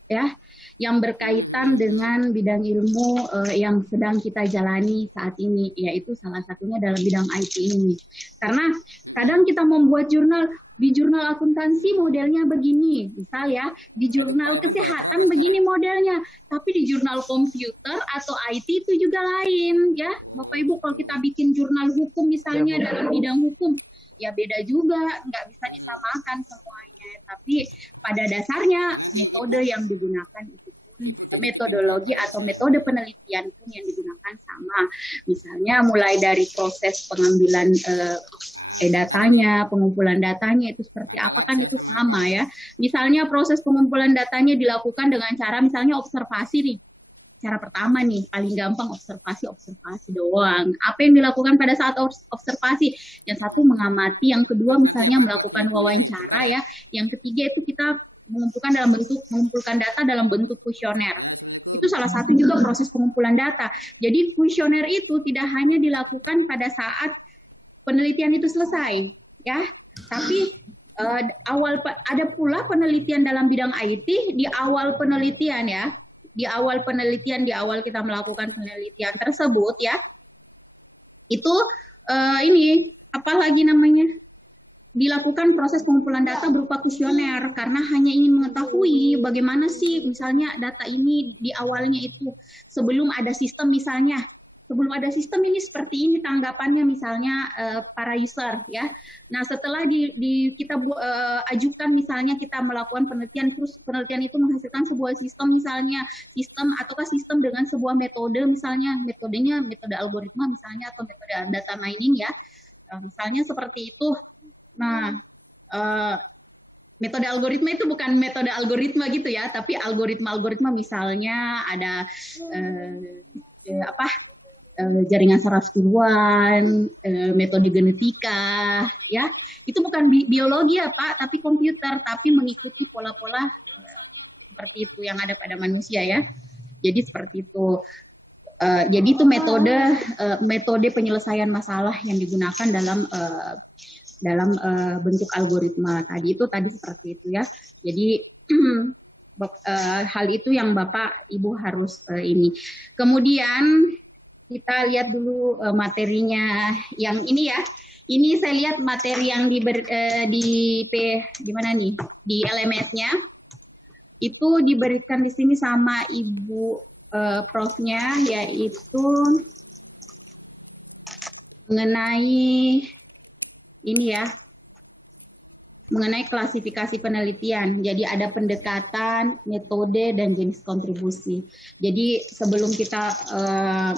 Ya, yang berkaitan dengan bidang ilmu yang sedang kita jalani saat ini, yaitu salah satunya dalam bidang IT ini. Karena kadang kita membuat jurnal, di jurnal akuntansi modelnya begini, misal ya, di jurnal kesehatan begini modelnya, tapi di jurnal komputer atau IT itu juga lain ya. Bapak Ibu kalau kita bikin jurnal hukum misalnya dalam bidang hukum, ya beda juga, nggak bisa disamakan semuanya. Tapi pada dasarnya metode yang digunakan itu metodologi atau metode penelitian pun yang digunakan sama. Misalnya mulai dari proses pengambilan datanya, pengumpulan datanya itu seperti apa kan itu sama ya. Misalnya proses pengumpulan datanya dilakukan dengan cara misalnya observasi nih. Cara pertama nih, paling gampang observasi doang. Apa yang dilakukan pada saat observasi? Yang satu mengamati, yang kedua misalnya melakukan wawancara ya. Yang ketiga itu kita mengumpulkan data dalam bentuk kuesioner. Itu salah satu juga proses pengumpulan data. Jadi kuesioner itu tidak hanya dilakukan pada saat penelitian itu selesai, ya. Tapi ada pula penelitian dalam bidang IT di awal penelitian ya. Di awal kita melakukan penelitian tersebut ya, itu dilakukan proses pengumpulan data berupa kuesioner, karena hanya ingin mengetahui bagaimana sih misalnya data ini di awalnya itu sebelum ada sistem misalnya sebelum ada sistem ini seperti ini tanggapannya misalnya para user ya. Nah setelah kita ajukan misalnya kita melakukan penelitian, terus penelitian itu menghasilkan sebuah sistem misalnya ataukah sistem dengan sebuah metode misalnya metodenya metode algoritma misalnya atau metode data mining ya, misalnya seperti itu. Nah metode algoritma itu bukan metode algoritma gitu ya, tapi algoritma misalnya ada jaringan saraf tiruan, metode genetika, ya itu bukan biologi ya Pak, tapi komputer, tapi mengikuti pola-pola seperti itu yang ada pada manusia ya. Jadi seperti itu. Jadi itu metode penyelesaian masalah yang digunakan dalam bentuk algoritma tadi seperti itu ya. Jadi hal itu yang Bapak Ibu harus ini. Kemudian kita lihat dulu materinya yang ini ya. Ini saya lihat materi yang di LMS-nya itu diberikan di sini sama Ibu Prof-nya, yaitu mengenai ini ya, mengenai klasifikasi penelitian. Jadi ada pendekatan, metode, dan jenis kontribusi. Jadi sebelum kita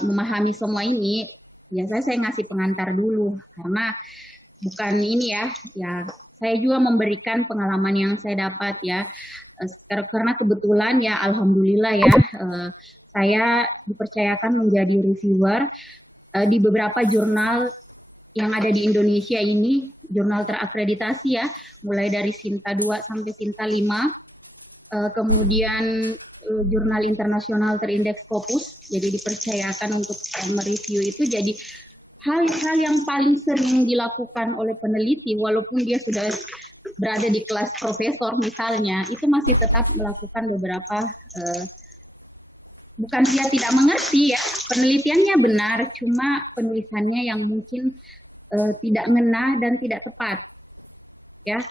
memahami semua ini, biasanya saya ngasih pengantar dulu, karena bukan ini ya, saya juga memberikan pengalaman yang saya dapat ya, karena kebetulan ya, alhamdulillah ya, saya dipercayakan menjadi reviewer di beberapa jurnal yang ada di Indonesia ini, jurnal terakreditasi ya, mulai dari Sinta 2 sampai Sinta 5, kemudian jurnal internasional terindeks Scopus, jadi dipercayakan untuk mereview itu. Jadi hal-hal yang paling sering dilakukan oleh peneliti, walaupun dia sudah berada di kelas profesor misalnya, itu masih tetap melakukan beberapa, bukan dia tidak mengerti ya, penelitiannya benar, cuma penulisannya yang mungkin tidak ngena dan tidak tepat ya.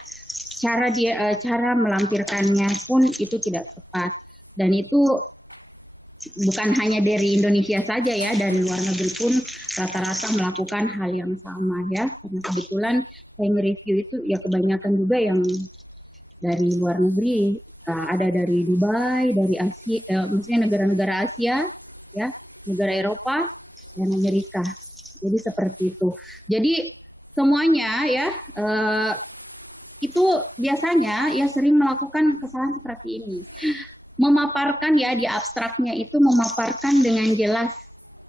Cara melampirkannya pun itu tidak tepat, dan itu bukan hanya dari Indonesia saja ya, dari luar negeri pun rata-rata melakukan hal yang sama ya. Karena kebetulan saya nge-review itu ya kebanyakan juga yang dari luar negeri, ada dari Dubai, dari Asia, misalnya negara-negara Asia ya, negara Eropa, dan Amerika. Jadi seperti itu. Jadi semuanya ya itu biasanya ya sering melakukan kesalahan seperti ini. Memaparkan ya di abstraknya itu memaparkan dengan jelas,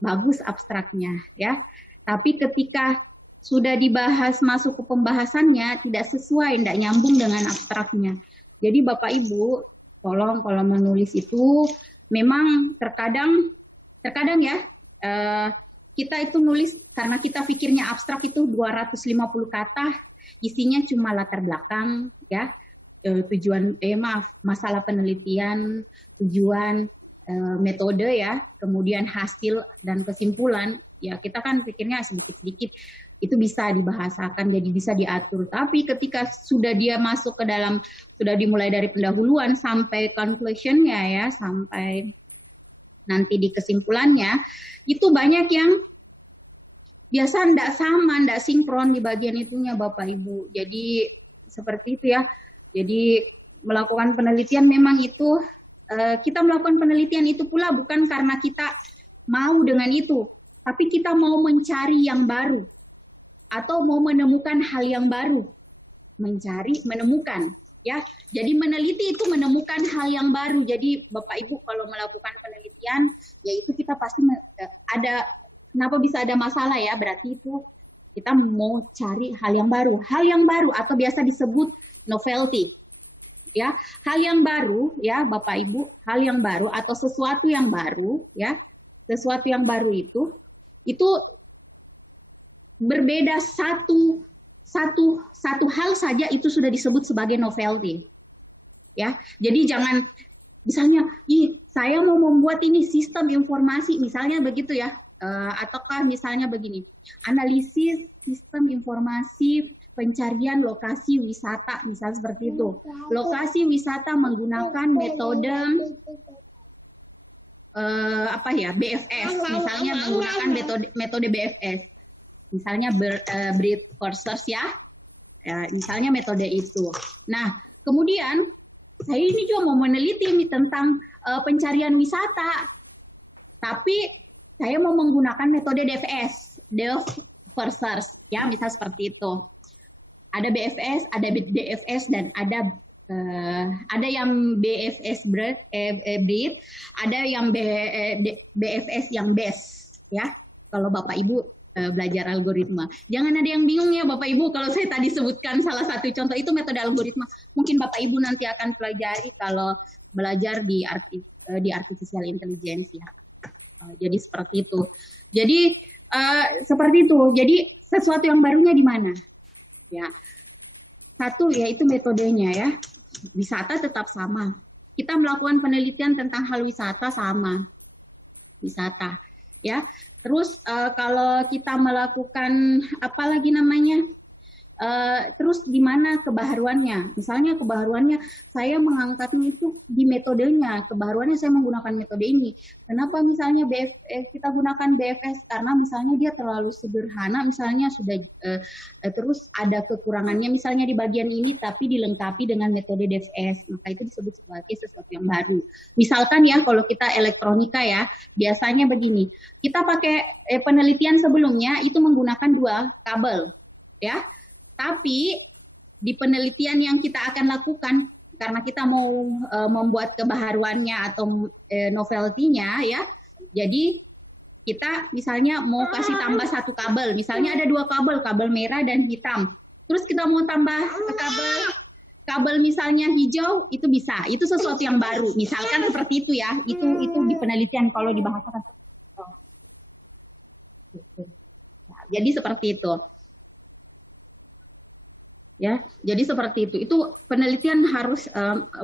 bagus abstraknya ya. Tapi ketika sudah dibahas masuk ke pembahasannya tidak sesuai, tidak nyambung dengan abstraknya. Jadi Bapak Ibu, tolong kalau menulis itu memang terkadang ya kita itu nulis karena kita pikirnya abstrak itu 250 kata. Isinya cuma latar belakang ya, tujuan masalah penelitian, tujuan, metode ya, kemudian hasil dan kesimpulan ya. Kita kan pikirnya sedikit-sedikit itu bisa dibahasakan, jadi bisa diatur. Tapi ketika sudah dia masuk ke dalam, sudah dimulai dari pendahuluan sampai conclusionnya ya, sampai nanti di kesimpulannya, itu banyak yang biasa tidak sama, tidak sinkron di bagian itunya Bapak Ibu. Jadi seperti itu ya. Jadi melakukan penelitian memang itu, kita melakukan penelitian itu pula bukan karena kita mau dengan itu, tapi kita mau mencari yang baru atau mau menemukan hal yang baru. Menemukan ya. Jadi meneliti itu menemukan hal yang baru. Jadi Bapak Ibu kalau melakukan penelitian, yaitu kita pasti ada. Kenapa bisa ada masalah ya? Berarti itu kita mau cari hal yang baru atau biasa disebut novelty. Ya, hal yang baru ya Bapak Ibu, hal yang baru atau sesuatu yang baru ya. Sesuatu yang baru itu berbeda satu hal saja itu sudah disebut sebagai novelty. Ya. Jadi jangan misalnya, saya mau membuat ini sistem informasi misalnya begitu ya. Ataukah misalnya begini, analisis sistem informasi pencarian lokasi wisata, misalnya seperti itu. Lokasi wisata menggunakan metode BFS, misalnya menggunakan metode BFS, misalnya breed first ya, misalnya metode itu. Nah, kemudian saya ini juga mau meneliti nih tentang pencarian wisata, tapi saya mau menggunakan metode DFS, Delft first search, ya, bisa seperti itu. Ada BFS, ada DFS, dan ada yang BFS breed, ada yang BFS yang best, ya. Kalau Bapak Ibu belajar algoritma, jangan ada yang bingung ya Bapak Ibu. Kalau saya tadi sebutkan salah satu contoh itu metode algoritma, mungkin Bapak Ibu nanti akan pelajari kalau belajar di artificial intelligence, ya. Jadi seperti itu. Jadi seperti itu. Jadi sesuatu yang barunya di mana? Ya, satu yaitu metodenya, ya. Wisata tetap sama. Kita melakukan penelitian tentang hal wisata sama. Wisata, ya. Terus kalau kita melakukan apa lagi namanya? Terus di mana kebaharuannya? Misalnya kebaharuannya saya mengangkatnya itu di metodenya. Kebaharuannya saya menggunakan metode ini. Kenapa misalnya kita gunakan BFS? Karena misalnya dia terlalu sederhana, misalnya sudah terus ada kekurangannya misalnya di bagian ini, tapi dilengkapi dengan metode DFS. Maka itu disebut sebagai sesuatu yang baru. Misalkan ya kalau kita elektronika ya, biasanya begini. Kita pakai penelitian sebelumnya itu menggunakan 2 kabel, ya. Tapi di penelitian yang kita akan lakukan, karena kita mau membuat kebaharuannya atau novelty-nya, ya, jadi kita misalnya mau kasih tambah 1 kabel, misalnya ada 2 kabel merah dan hitam. Terus kita mau tambah kabel misalnya hijau, itu bisa. Itu sesuatu yang baru. Misalkan seperti itu ya. Itu di penelitian kalau dibahasakan. Jadi seperti itu. Ya, jadi seperti itu. Itu penelitian harus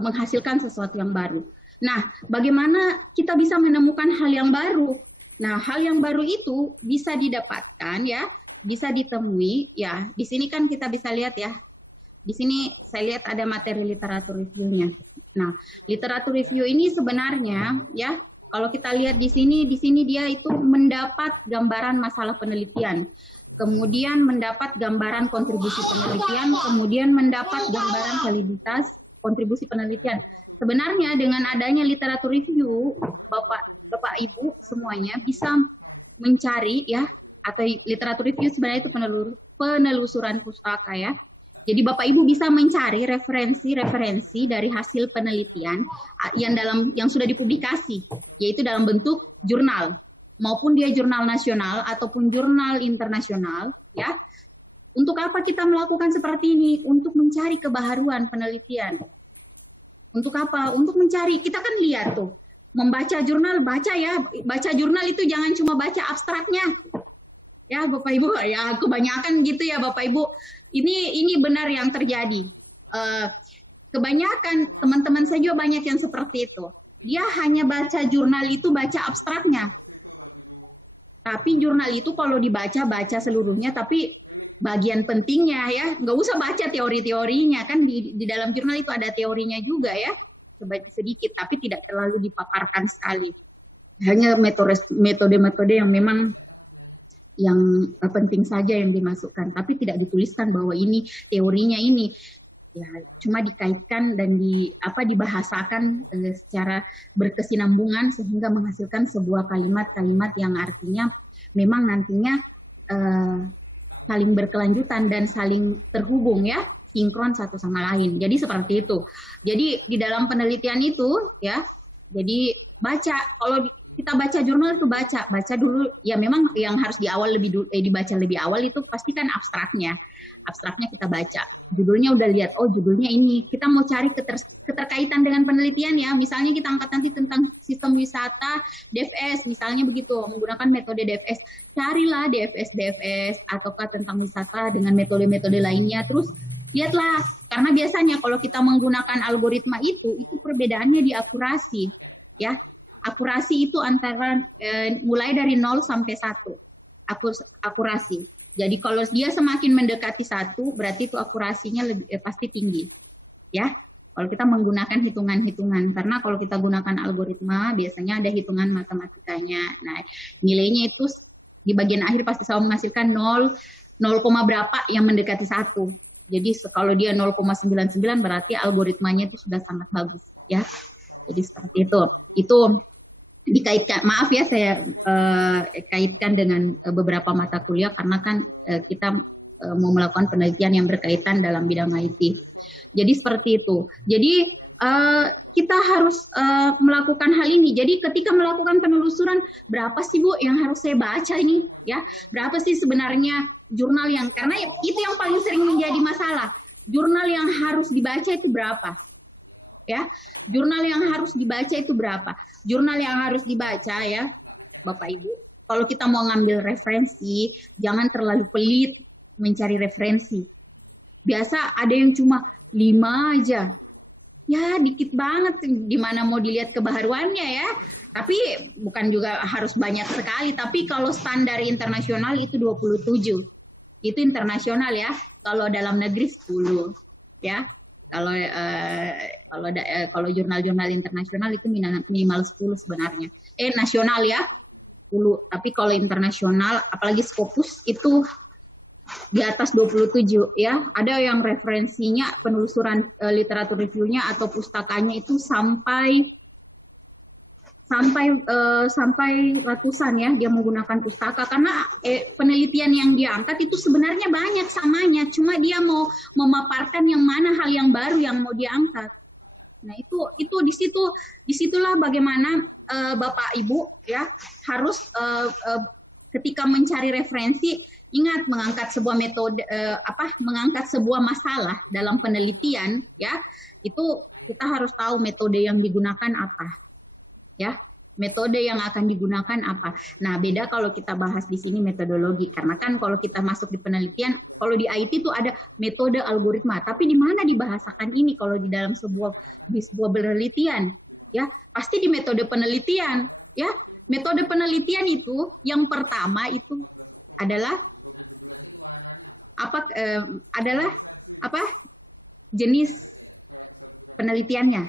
menghasilkan sesuatu yang baru. Nah, bagaimana kita bisa menemukan hal yang baru? Nah, hal yang baru itu bisa didapatkan ya, bisa ditemui ya. Di sini kan kita bisa lihat ya. Di sini saya lihat ada materi literatur review-nya. Nah, literatur review ini sebenarnya ya, kalau kita lihat di sini dia itu mendapat gambaran masalah penelitian. Kemudian mendapat gambaran kontribusi penelitian, kemudian mendapat gambaran validitas kontribusi penelitian. Sebenarnya dengan adanya literatur review, Bapak Ibu semuanya bisa mencari ya, atau literatur review sebenarnya itu penelusuran pustaka ya. Jadi Bapak Ibu bisa mencari referensi dari hasil penelitian yang sudah dipublikasi, yaitu dalam bentuk jurnal, maupun dia jurnal nasional ataupun jurnal internasional, ya. Untuk apa kita melakukan seperti ini? Untuk mencari kebaharuan penelitian. Untuk apa? Untuk mencari, kita kan lihat tuh, membaca jurnal, baca jurnal itu jangan cuma baca abstraknya. Ya, Bapak Ibu, ya kebanyakan gitu ya Bapak Ibu. Ini benar yang terjadi. Kebanyakan teman-teman saya juga banyak yang seperti itu. Dia hanya baca jurnal itu, baca abstraknya. Tapi jurnal itu kalau dibaca seluruhnya, tapi bagian pentingnya ya, nggak usah baca teori-teorinya, kan di dalam jurnal itu ada teorinya juga ya, sedikit, tapi tidak terlalu dipaparkan sekali. Hanya metode-metode yang memang yang penting saja yang dimasukkan, tapi tidak dituliskan bahwa ini teorinya ini. Ya, cuma dikaitkan dan dibahasakan secara berkesinambungan sehingga menghasilkan sebuah kalimat-kalimat yang artinya memang nantinya saling berkelanjutan dan saling terhubung ya, sinkron satu sama lain. Jadi seperti itu. Jadi di dalam penelitian itu ya, jadi baca, kalau kita baca jurnal itu baca dulu ya, memang yang harus dibaca lebih awal itu pasti kan abstraknya kita baca, judulnya udah lihat, oh judulnya ini, kita mau cari keterkaitan dengan penelitian ya, misalnya kita angkat nanti tentang sistem wisata DFS, misalnya begitu, menggunakan metode DFS, carilah DFS ataukah tentang wisata dengan metode-metode lainnya, terus lihatlah, karena biasanya kalau kita menggunakan algoritma itu perbedaannya di akurasi ya, akurasi itu antara mulai dari 0 sampai 1. Akurasi. Jadi kalau dia semakin mendekati 1, berarti itu akurasinya pasti tinggi. Ya. Kalau kita menggunakan hitungan-hitungan, karena kalau kita gunakan algoritma biasanya ada hitungan matematikanya. Nah, nilainya itu di bagian akhir pasti selalu menghasilkan 0 berapa yang mendekati 1. Jadi kalau dia 0,99 berarti algoritmanya itu sudah sangat bagus ya. Jadi seperti itu. Itu dikaitkan, maaf ya saya kaitkan dengan beberapa mata kuliah karena kan kita mau melakukan penelitian yang berkaitan dalam bidang IT. Jadi seperti itu. Jadi kita harus melakukan hal ini. Jadi ketika melakukan penelusuran, berapa sih Bu yang harus saya baca ini? Ya, berapa sih sebenarnya jurnal yang, karena itu yang paling sering menjadi masalah. Jurnal yang harus dibaca itu berapa? Ya, jurnal yang harus dibaca itu berapa? Jurnal yang harus dibaca ya, Bapak Ibu. Kalau kita mau ngambil referensi, jangan terlalu pelit mencari referensi. Biasa ada yang cuma 5 aja. Ya dikit banget, gimana mau dilihat kebaharuannya ya. Tapi bukan juga harus banyak sekali, tapi kalau standar internasional itu 27. Itu internasional ya. Kalau dalam negeri 10 ya. Kalau jurnal-jurnal internasional itu minimal 10 sebenarnya. Nasional ya 10, tapi kalau internasional apalagi Scopus itu di atas 27 ya. Ada yang referensinya penelusuran literatur reviewnya atau pustakanya itu sampai ratusan ya, dia menggunakan pustaka karena penelitian yang dia angkat itu sebenarnya banyak samanya, cuma dia mau memaparkan yang mana hal yang baru yang mau dia angkat. Nah itu disitulah bagaimana Bapak Ibu ya harus ketika mencari referensi ingat mengangkat sebuah metode mengangkat sebuah masalah dalam penelitian ya, itu kita harus tahu metode yang digunakan apa. Ya, metode yang akan digunakan apa. Nah, beda kalau kita bahas di sini metodologi, karena kan kalau kita masuk di penelitian, kalau di IT itu ada metode algoritma, tapi di mana dibahasakan ini kalau di dalam sebuah penelitian? Ya, pasti di metode penelitian. Ya, metode penelitian itu yang pertama itu adalah jenis penelitiannya.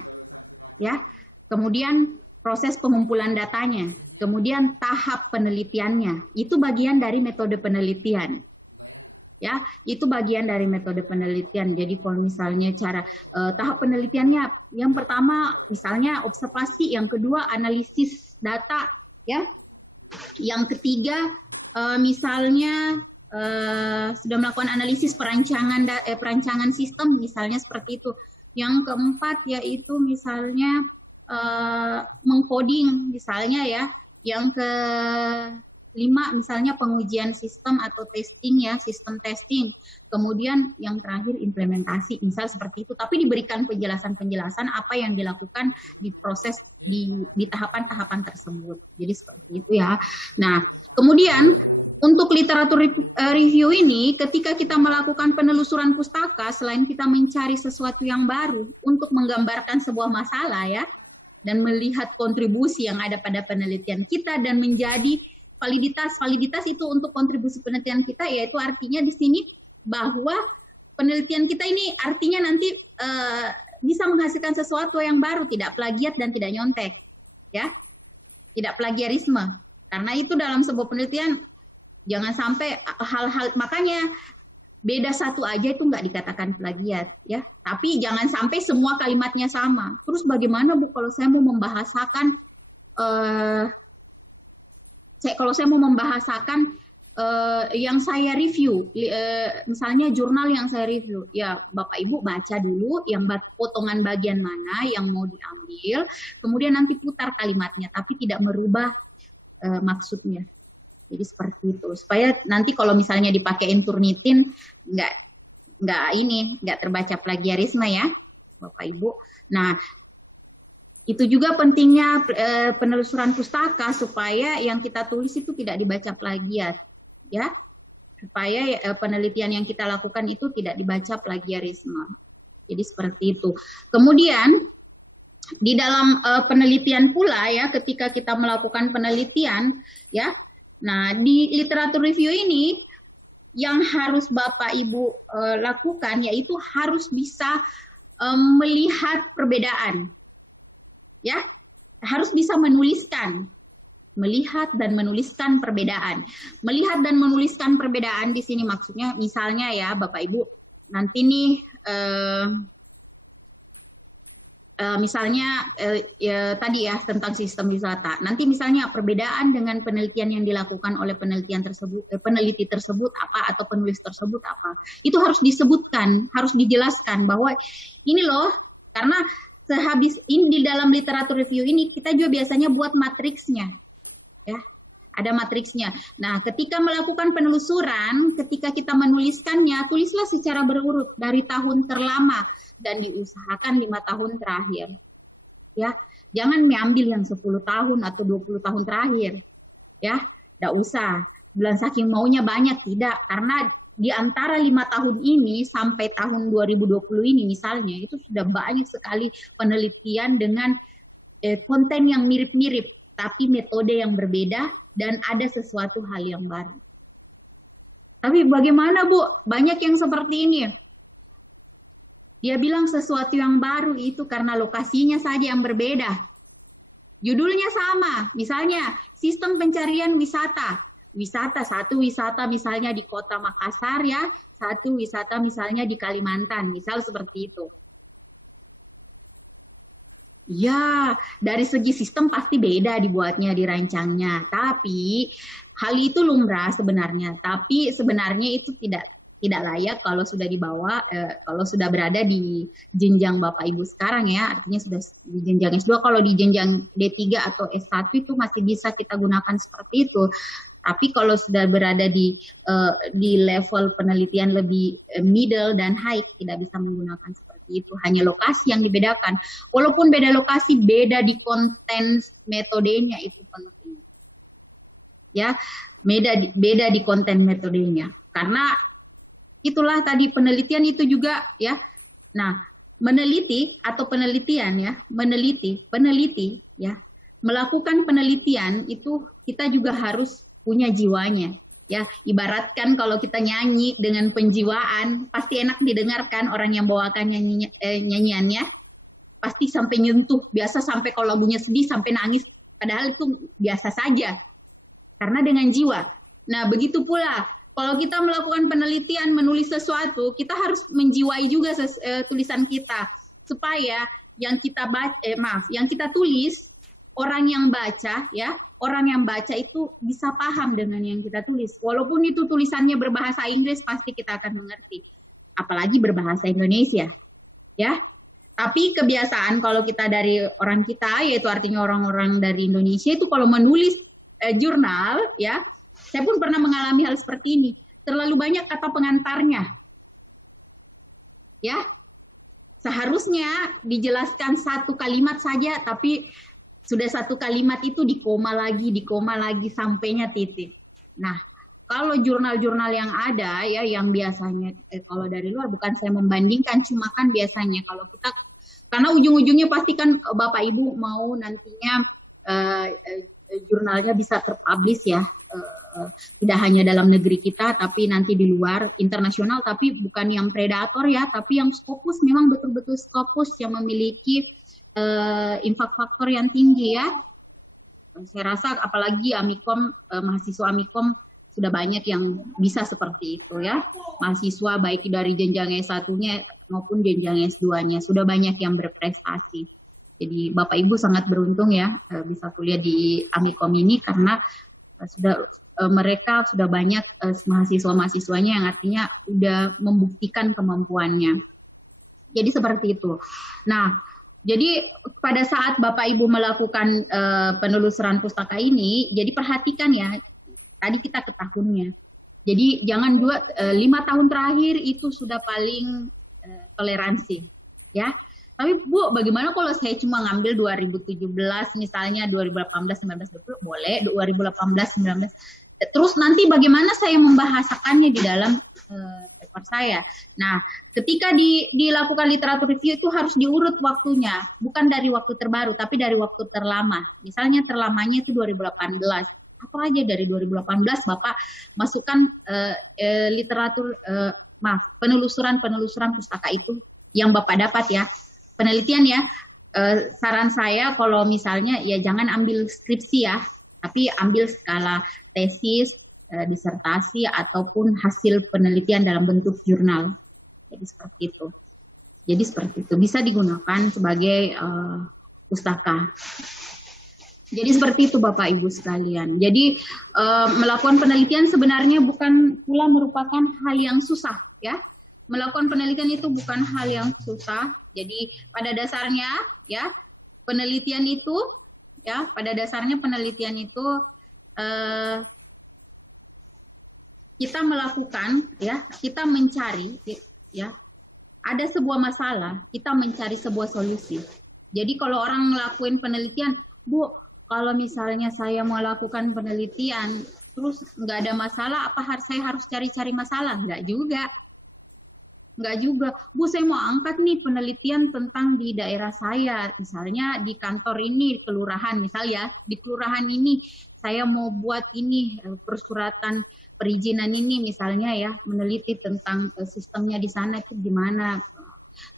Ya, kemudian proses pengumpulan datanya, kemudian tahap penelitiannya, itu bagian dari metode penelitian. Ya, itu bagian dari metode penelitian. Jadi kalau misalnya cara tahap penelitiannya, yang pertama misalnya observasi, yang kedua analisis data, ya, yang ketiga misalnya sudah melakukan analisis perancangan sistem, misalnya seperti itu. Yang keempat yaitu misalnya mengcoding misalnya ya, yang kelima misalnya pengujian sistem atau testing ya, sistem testing, kemudian yang terakhir implementasi, misal seperti itu, tapi diberikan penjelasan-penjelasan apa yang dilakukan di proses di tahapan-tahapan tersebut. Jadi seperti itu ya. Nah, kemudian untuk literatur review ini, ketika kita melakukan penelusuran pustaka, selain kita mencari sesuatu yang baru untuk menggambarkan sebuah masalah ya, dan melihat kontribusi yang ada pada penelitian kita dan menjadi validitas itu untuk kontribusi penelitian kita, yaitu artinya di sini bahwa penelitian kita ini artinya nanti bisa menghasilkan sesuatu yang baru, tidak plagiat dan tidak nyontek ya, tidak plagiarisme, karena itu dalam sebuah penelitian jangan sampai hal-hal, makanya beda satu aja itu nggak dikatakan plagiat ya, tapi jangan sampai semua kalimatnya sama. Terus bagaimana Bu kalau saya mau membahasakan yang saya review, misalnya jurnal yang saya review, ya Bapak Ibu baca dulu yang potongan bagian mana yang mau diambil, kemudian nanti putar kalimatnya, tapi tidak merubah maksudnya. Jadi seperti itu, supaya nanti kalau misalnya dipakein Turnitin nggak terbaca plagiarisme ya Bapak Ibu. Nah, itu juga pentingnya penelusuran pustaka supaya yang kita tulis itu tidak dibaca plagiat ya, supaya penelitian yang kita lakukan itu tidak dibaca plagiarisme. Jadi seperti itu. Kemudian di dalam penelitian pula ya, ketika kita melakukan penelitian ya, nah di literatur review ini yang harus Bapak Ibu lakukan yaitu harus bisa melihat perbedaan. Ya, harus bisa menuliskan. Melihat dan menuliskan perbedaan. Melihat dan menuliskan perbedaan di sini maksudnya misalnya ya Bapak Ibu, nanti nih misalnya ya, tadi ya tentang sistem wisata. Nanti misalnya perbedaan dengan penelitian yang dilakukan oleh peneliti tersebut apa atau penulis tersebut apa. Itu harus disebutkan, harus dijelaskan bahwa ini loh, karena sehabis ini di dalam literatur review ini kita juga biasanya buat matriksnya. Ya. Ada matriksnya. Nah, ketika melakukan penelusuran, ketika kita menuliskannya, tulislah secara berurut dari tahun terlama dan diusahakan 5 tahun terakhir. Ya, jangan ngambil yang 10 tahun atau 20 tahun terakhir. Ya, tidak usah. Bilang saking maunya banyak, tidak. Karena di antara 5 tahun ini sampai tahun 2020 ini misalnya, itu sudah banyak sekali penelitian dengan konten yang mirip-mirip, tapi metode yang berbeda dan ada sesuatu hal yang baru. Tapi bagaimana Bu? Banyak yang seperti ini. Dia bilang sesuatu yang baru itu karena lokasinya saja yang berbeda. Judulnya sama, misalnya sistem pencarian wisata. Satu wisata misalnya di kota Makassar ya, satu wisata misalnya di Kalimantan, misal seperti itu. Ya, dari segi sistem pasti beda dibuatnya, dirancangnya. Tapi hal itu lumrah sebenarnya. Tapi sebenarnya itu tidak layak kalau sudah dibawa, kalau sudah berada di jenjang Bapak Ibu sekarang ya, artinya sudah di jenjang S2. Kalau di jenjang D3 atau S1 itu masih bisa kita gunakan seperti itu. Tapi kalau sudah berada di level penelitian lebih middle dan high, tidak bisa menggunakan seperti itu. Hanya lokasi yang dibedakan. Walaupun beda lokasi, beda di konten metodenya itu penting. Ya, beda di konten metodenya. Karena itulah tadi penelitian itu juga ya. Nah, meneliti atau penelitian ya, peneliti ya, melakukan penelitian itu kita juga harus punya jiwanya ya. Ibaratkan kalau kita nyanyi dengan penjiwaan, pasti enak didengarkan. Orang yang bawakan nyanyiannya pasti sampai nyentuh, biasa sampai kalau lagunya sedih sampai nangis, padahal itu biasa saja karena dengan jiwa. Nah, begitu pula kalau kita melakukan penelitian, menulis sesuatu, kita harus menjiwai juga tulisan kita supaya yang kita yang kita tulis, orang yang baca itu bisa paham dengan yang kita tulis. Walaupun itu tulisannya berbahasa Inggris, pasti kita akan mengerti. Apalagi berbahasa Indonesia. Ya. Tapi kebiasaan kalau kita dari orang kita, yaitu artinya orang-orang dari Indonesia itu kalau menulis jurnal ya, saya pun pernah mengalami hal seperti ini. Terlalu banyak kata pengantarnya. Ya. Seharusnya dijelaskan satu kalimat saja, tapi sudah satu kalimat itu dikoma lagi sampainya titik. Nah, kalau jurnal-jurnal yang ada ya, yang biasanya kalau dari luar, bukan saya membandingkan, cuma kan biasanya kalau kita, karena ujung-ujungnya pasti kan Bapak Ibu mau nantinya jurnalnya bisa terpublish ya, tidak hanya dalam negeri kita tapi nanti di luar, internasional, tapi bukan yang predator ya, tapi yang Scopus, memang betul-betul Scopus yang memiliki impact factor yang tinggi ya. Saya rasa apalagi Amikom, mahasiswa Amikom sudah banyak yang bisa seperti itu ya. Mahasiswa baik dari jenjang S1-nya maupun jenjang S2-nya sudah banyak yang berprestasi. Jadi Bapak Ibu sangat beruntung ya bisa kuliah di Amikom ini, karena mereka sudah banyak mahasiswa-mahasiswanya yang artinya sudah membuktikan kemampuannya. Jadi seperti itu. Nah, jadi pada saat Bapak Ibu melakukan penelusuran pustaka ini, jadi perhatikan ya, tadi kita ke tahunnya. Jadi jangan 5 tahun terakhir itu sudah paling toleransi ya. Tapi Bu, bagaimana kalau saya cuma ngambil 2017 misalnya, 2018, 19 itu boleh, 2018, 19. Terus nanti bagaimana saya membahasakannya di dalam paper saya. Nah, ketika dilakukan literatur review itu harus diurut waktunya, bukan dari waktu terbaru, tapi dari waktu terlama. Misalnya terlamanya itu 2018. Apa aja dari 2018 Bapak masukkan penelusuran pustaka itu yang Bapak dapat ya. Penelitian ya, saran saya kalau misalnya ya jangan ambil skripsi ya, tapi ambil skala tesis, disertasi ataupun hasil penelitian dalam bentuk jurnal. Jadi seperti itu. Jadi seperti itu bisa digunakan sebagai pustaka. Jadi seperti itu Bapak Ibu sekalian. Jadi melakukan penelitian sebenarnya bukan pula merupakan hal yang susah ya. Melakukan penelitian itu bukan hal yang susah. Jadi pada dasarnya ya penelitian itu ya pada dasarnya penelitian itu kita melakukan ya, kita mencari ya. Ada sebuah masalah, kita mencari sebuah solusi. Jadi kalau orang ngelakuin penelitian, Bu, kalau misalnya saya mau lakukan penelitian, terus nggak ada masalah, apa saya harus cari-cari masalah? Nggak juga. Bu, saya mau angkat nih penelitian tentang di daerah saya, misalnya di kantor ini, kelurahan misalnya, di kelurahan ini saya mau buat ini persuratan perizinan ini misalnya ya, meneliti tentang sistemnya di sana itu gimana.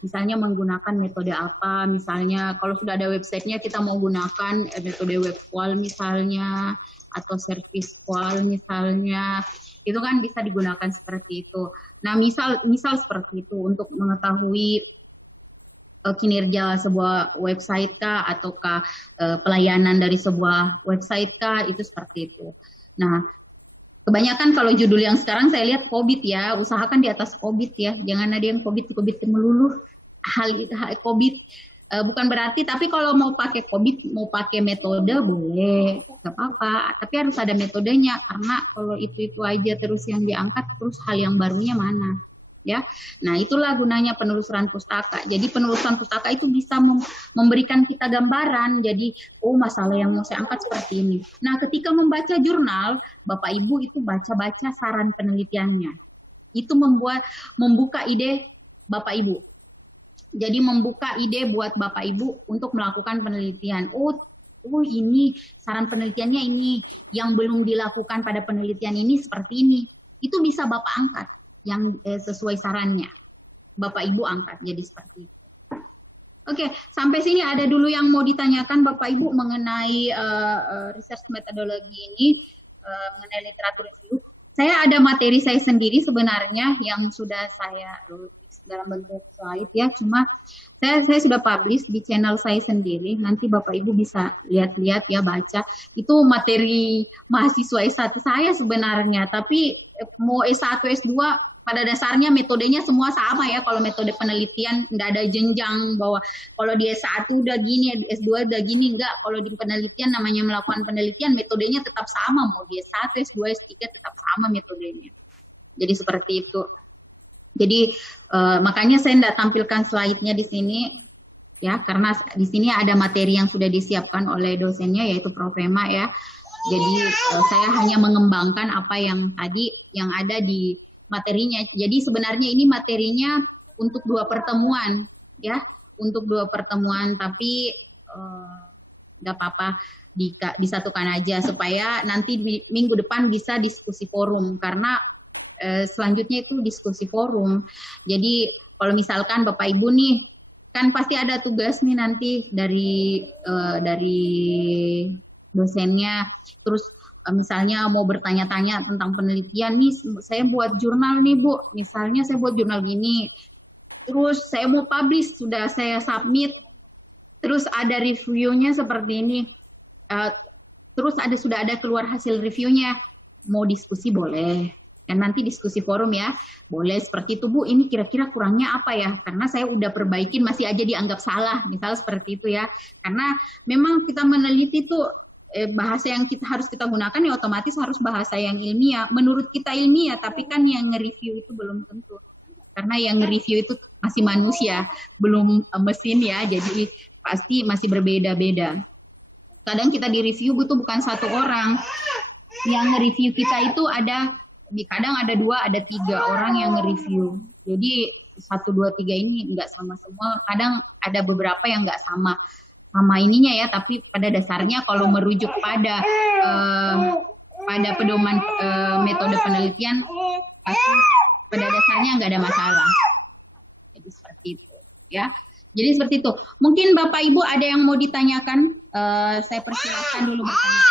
Misalnya menggunakan metode apa, misalnya kalau sudah ada websitenya kita mau gunakan metode web qual misalnya, atau service qual misalnya, itu kan bisa digunakan seperti itu. Nah misal seperti itu untuk mengetahui kinerja sebuah website kah, ataukah pelayanan dari sebuah website kah, itu seperti itu. Nah kebanyakan kalau judul yang sekarang saya lihat COVID ya, usahakan di atas COVID ya, jangan ada yang COVID melulu. Hal COVID bukan berarti, tapi kalau mau pakai COVID, mau pakai metode boleh, nggak apa-apa. Tapi harus ada metodenya, karena kalau itu aja terus yang diangkat, terus hal yang barunya mana? Ya, nah itulah gunanya penelusuran pustaka. Jadi penelusuran pustaka itu bisa memberikan kita gambaran. Jadi oh masalah yang mau saya angkat seperti ini. Nah ketika membaca jurnal, Bapak Ibu itu baca-baca saran penelitiannya. Itu membuka ide Bapak Ibu. Jadi membuka ide buat Bapak Ibu untuk melakukan penelitian. Oh ini saran penelitiannya ini, yang belum dilakukan pada penelitian ini seperti ini. Itu bisa Bapak angkat yang sesuai sarannya, Bapak Ibu angkat jadi seperti itu. Oke, sampai sini ada dulu yang mau ditanyakan Bapak Ibu mengenai research metodologi ini, mengenai literatur dulu. Saya ada materi saya sendiri sebenarnya yang sudah saya dalam bentuk slide ya, cuma saya sudah publish di channel saya sendiri, nanti Bapak Ibu bisa lihat-lihat ya, baca. Itu materi mahasiswa S1 saya sebenarnya, tapi mau S1, S2 pada dasarnya metodenya semua sama ya. Kalau metode penelitian nggak ada jenjang bahwa kalau di S1 udah gini, S2 udah gini, enggak. Kalau di penelitian namanya melakukan penelitian, metodenya tetap sama, mau di S1, S2, S3 tetap sama metodenya. Jadi seperti itu. Jadi makanya saya tidak tampilkan slide-nya di sini ya, karena di sini ada materi yang sudah disiapkan oleh dosennya yaitu Prof. Ema ya. Jadi saya hanya mengembangkan apa yang tadi yang ada di materinya. Jadi sebenarnya ini materinya untuk 2 pertemuan ya, untuk 2 pertemuan, tapi nggak apa-apa disatukan aja supaya nanti di minggu depan bisa diskusi forum, karena selanjutnya itu diskusi forum. Jadi kalau misalkan Bapak Ibu nih kan pasti ada tugas nih nanti dari dosennya, terus misalnya mau bertanya-tanya tentang penelitian nih, saya buat jurnal nih Bu, misalnya saya buat jurnal gini, terus saya mau publish, sudah saya submit, terus ada reviewnya seperti ini, terus sudah ada keluar hasil reviewnya, mau diskusi boleh. Dan nanti diskusi forum ya, boleh seperti itu Bu, ini kira-kira kurangnya apa ya, karena saya udah perbaikin masih aja dianggap salah, misal seperti itu ya. Karena memang kita meneliti itu bahasa yang harus kita gunakan ya otomatis harus bahasa yang ilmiah, menurut kita ilmiah, tapi kan yang nge-review itu belum tentu, karena yang nge-review itu masih manusia, belum mesin ya, jadi pasti masih berbeda-beda. Kadang kita di-review butuh bukan 1 orang, yang nge-review kita itu kadang ada 2, ada 3 orang yang nge-review. Jadi 1, 2, 3 ini nggak sama semua. Kadang ada beberapa yang nggak sama ininya ya. Tapi pada dasarnya kalau merujuk pada pedoman metode penelitian, pasti pada dasarnya nggak ada masalah. Jadi seperti itu. ya. Jadi seperti itu. Mungkin Bapak Ibu ada yang mau ditanyakan, saya persilakan dulu bertanya.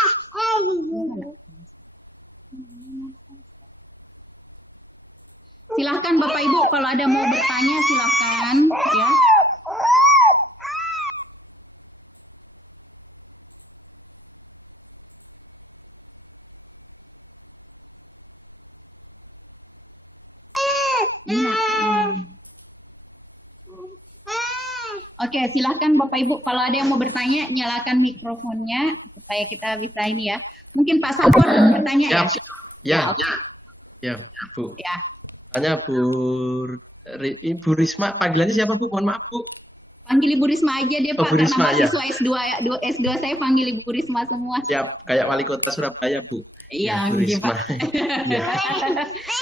Silahkan Bapak Ibu kalau ada mau bertanya silahkan ya. Oke, silahkan Bapak Ibu kalau ada yang mau bertanya nyalakan mikrofonnya supaya kita bisa ini ya. Mungkin Pak Sampor bertanya ya. Ya, Bu. Ya. Tanya Ibu Risma, panggilannya siapa Bu? Mohon maaf Bu. Panggil Ibu Risma aja deh Pak, Bu Risma, karena ya. mahasiswa S2 saya panggil Ibu Risma semua. Siap, kayak wali kota Surabaya Bu. Iya, Bu mungkin Risma. Pak. Ya.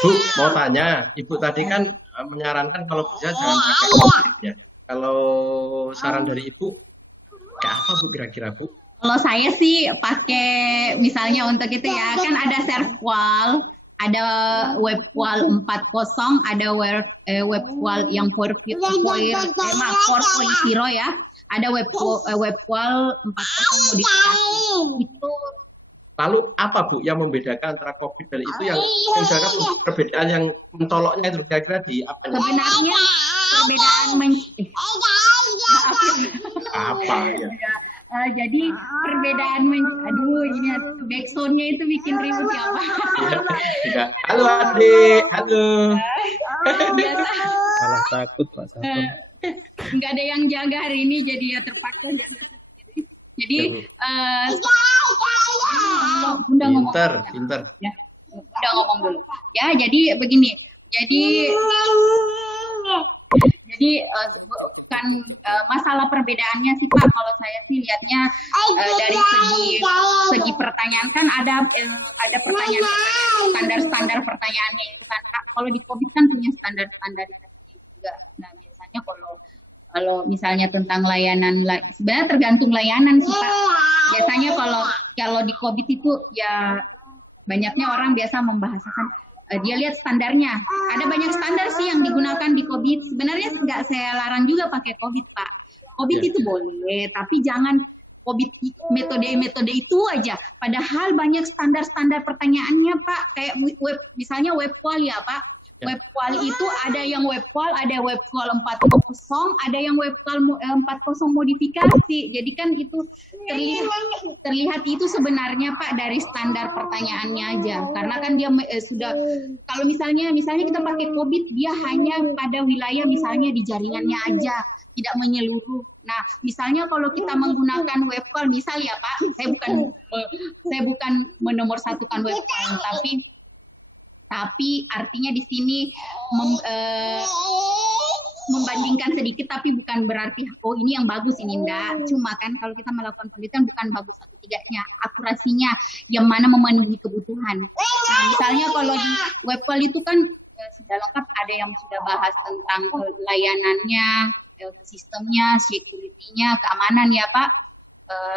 Bu, mau tanya, Ibu tadi kan menyarankan kalau bisa jangan pakai ya. Kalau saran dari Ibu, kayak apa Bu kira-kira Bu? Kalau saya sih pakai misalnya untuk itu ya, kan ada serval, ada web wall 40, ada web wall yang 4.0 ya, ada web wall 40 modifikasi itu. Lalu apa Bu yang membedakan antara COVID dan itu yang misalkan perbedaan yang mencoloknya itu kira-kira di apa? Sebenarnya perbedaan apa ya? Jadi perbedaan aduh ini backsoundnya itu bikin ribut ya Pak. Halo adik, halo. Malah takut Pak Sampor. Nggak ada yang jaga hari ini jadi ya terpaksa. Jadi udah ngomong. Pinter. Ya, udah ngomong dulu. Ya jadi begini. Jadi bukan masalah perbedaannya sih Pak, kalau saya sih lihatnya dari segi pertanyaan kan ada pertanyaan standar pertanyaannya ini kan, karena kalau di COVID kan punya standar juga. Nah misalnya kalau misalnya tentang layanan, sebenarnya tergantung layanan sih Pak. Biasanya kalau di COVID itu ya banyaknya orang biasa membahasakan dia lihat standarnya. Ada banyak standar sih yang digunakan di COVID. Sebenarnya nggak saya larang juga pakai COVID Pak. COVID itu boleh, tapi jangan COVID metode itu aja. Padahal banyak standar pertanyaannya Pak. Kayak misalnya web wall ya Pak. Web wall itu ada yang web wall, ada web wall 40, ada yang web wall 40 modifikasi. Jadi kan itu terlihat itu sebenarnya Pak dari standar pertanyaannya aja. Karena kan dia sudah, kalau misalnya kita pakai COVID, dia hanya pada wilayah misalnya di jaringannya aja, tidak menyeluruh. Nah, misalnya kalau kita menggunakan web wall, misal ya Pak, saya bukan menomorsatukan web wall, tapi artinya di sini membandingkan sedikit, tapi bukan berarti ini yang bagus ini enggak. Cuma kan kalau kita melakukan penelitian bukan bagus tidaknya, akurasinya yang mana memenuhi kebutuhan. Nah misalnya kalau di web wall itu kan sudah lengkap, ada yang sudah bahas tentang layanannya, sistemnya, security-nya, keamanan ya Pak.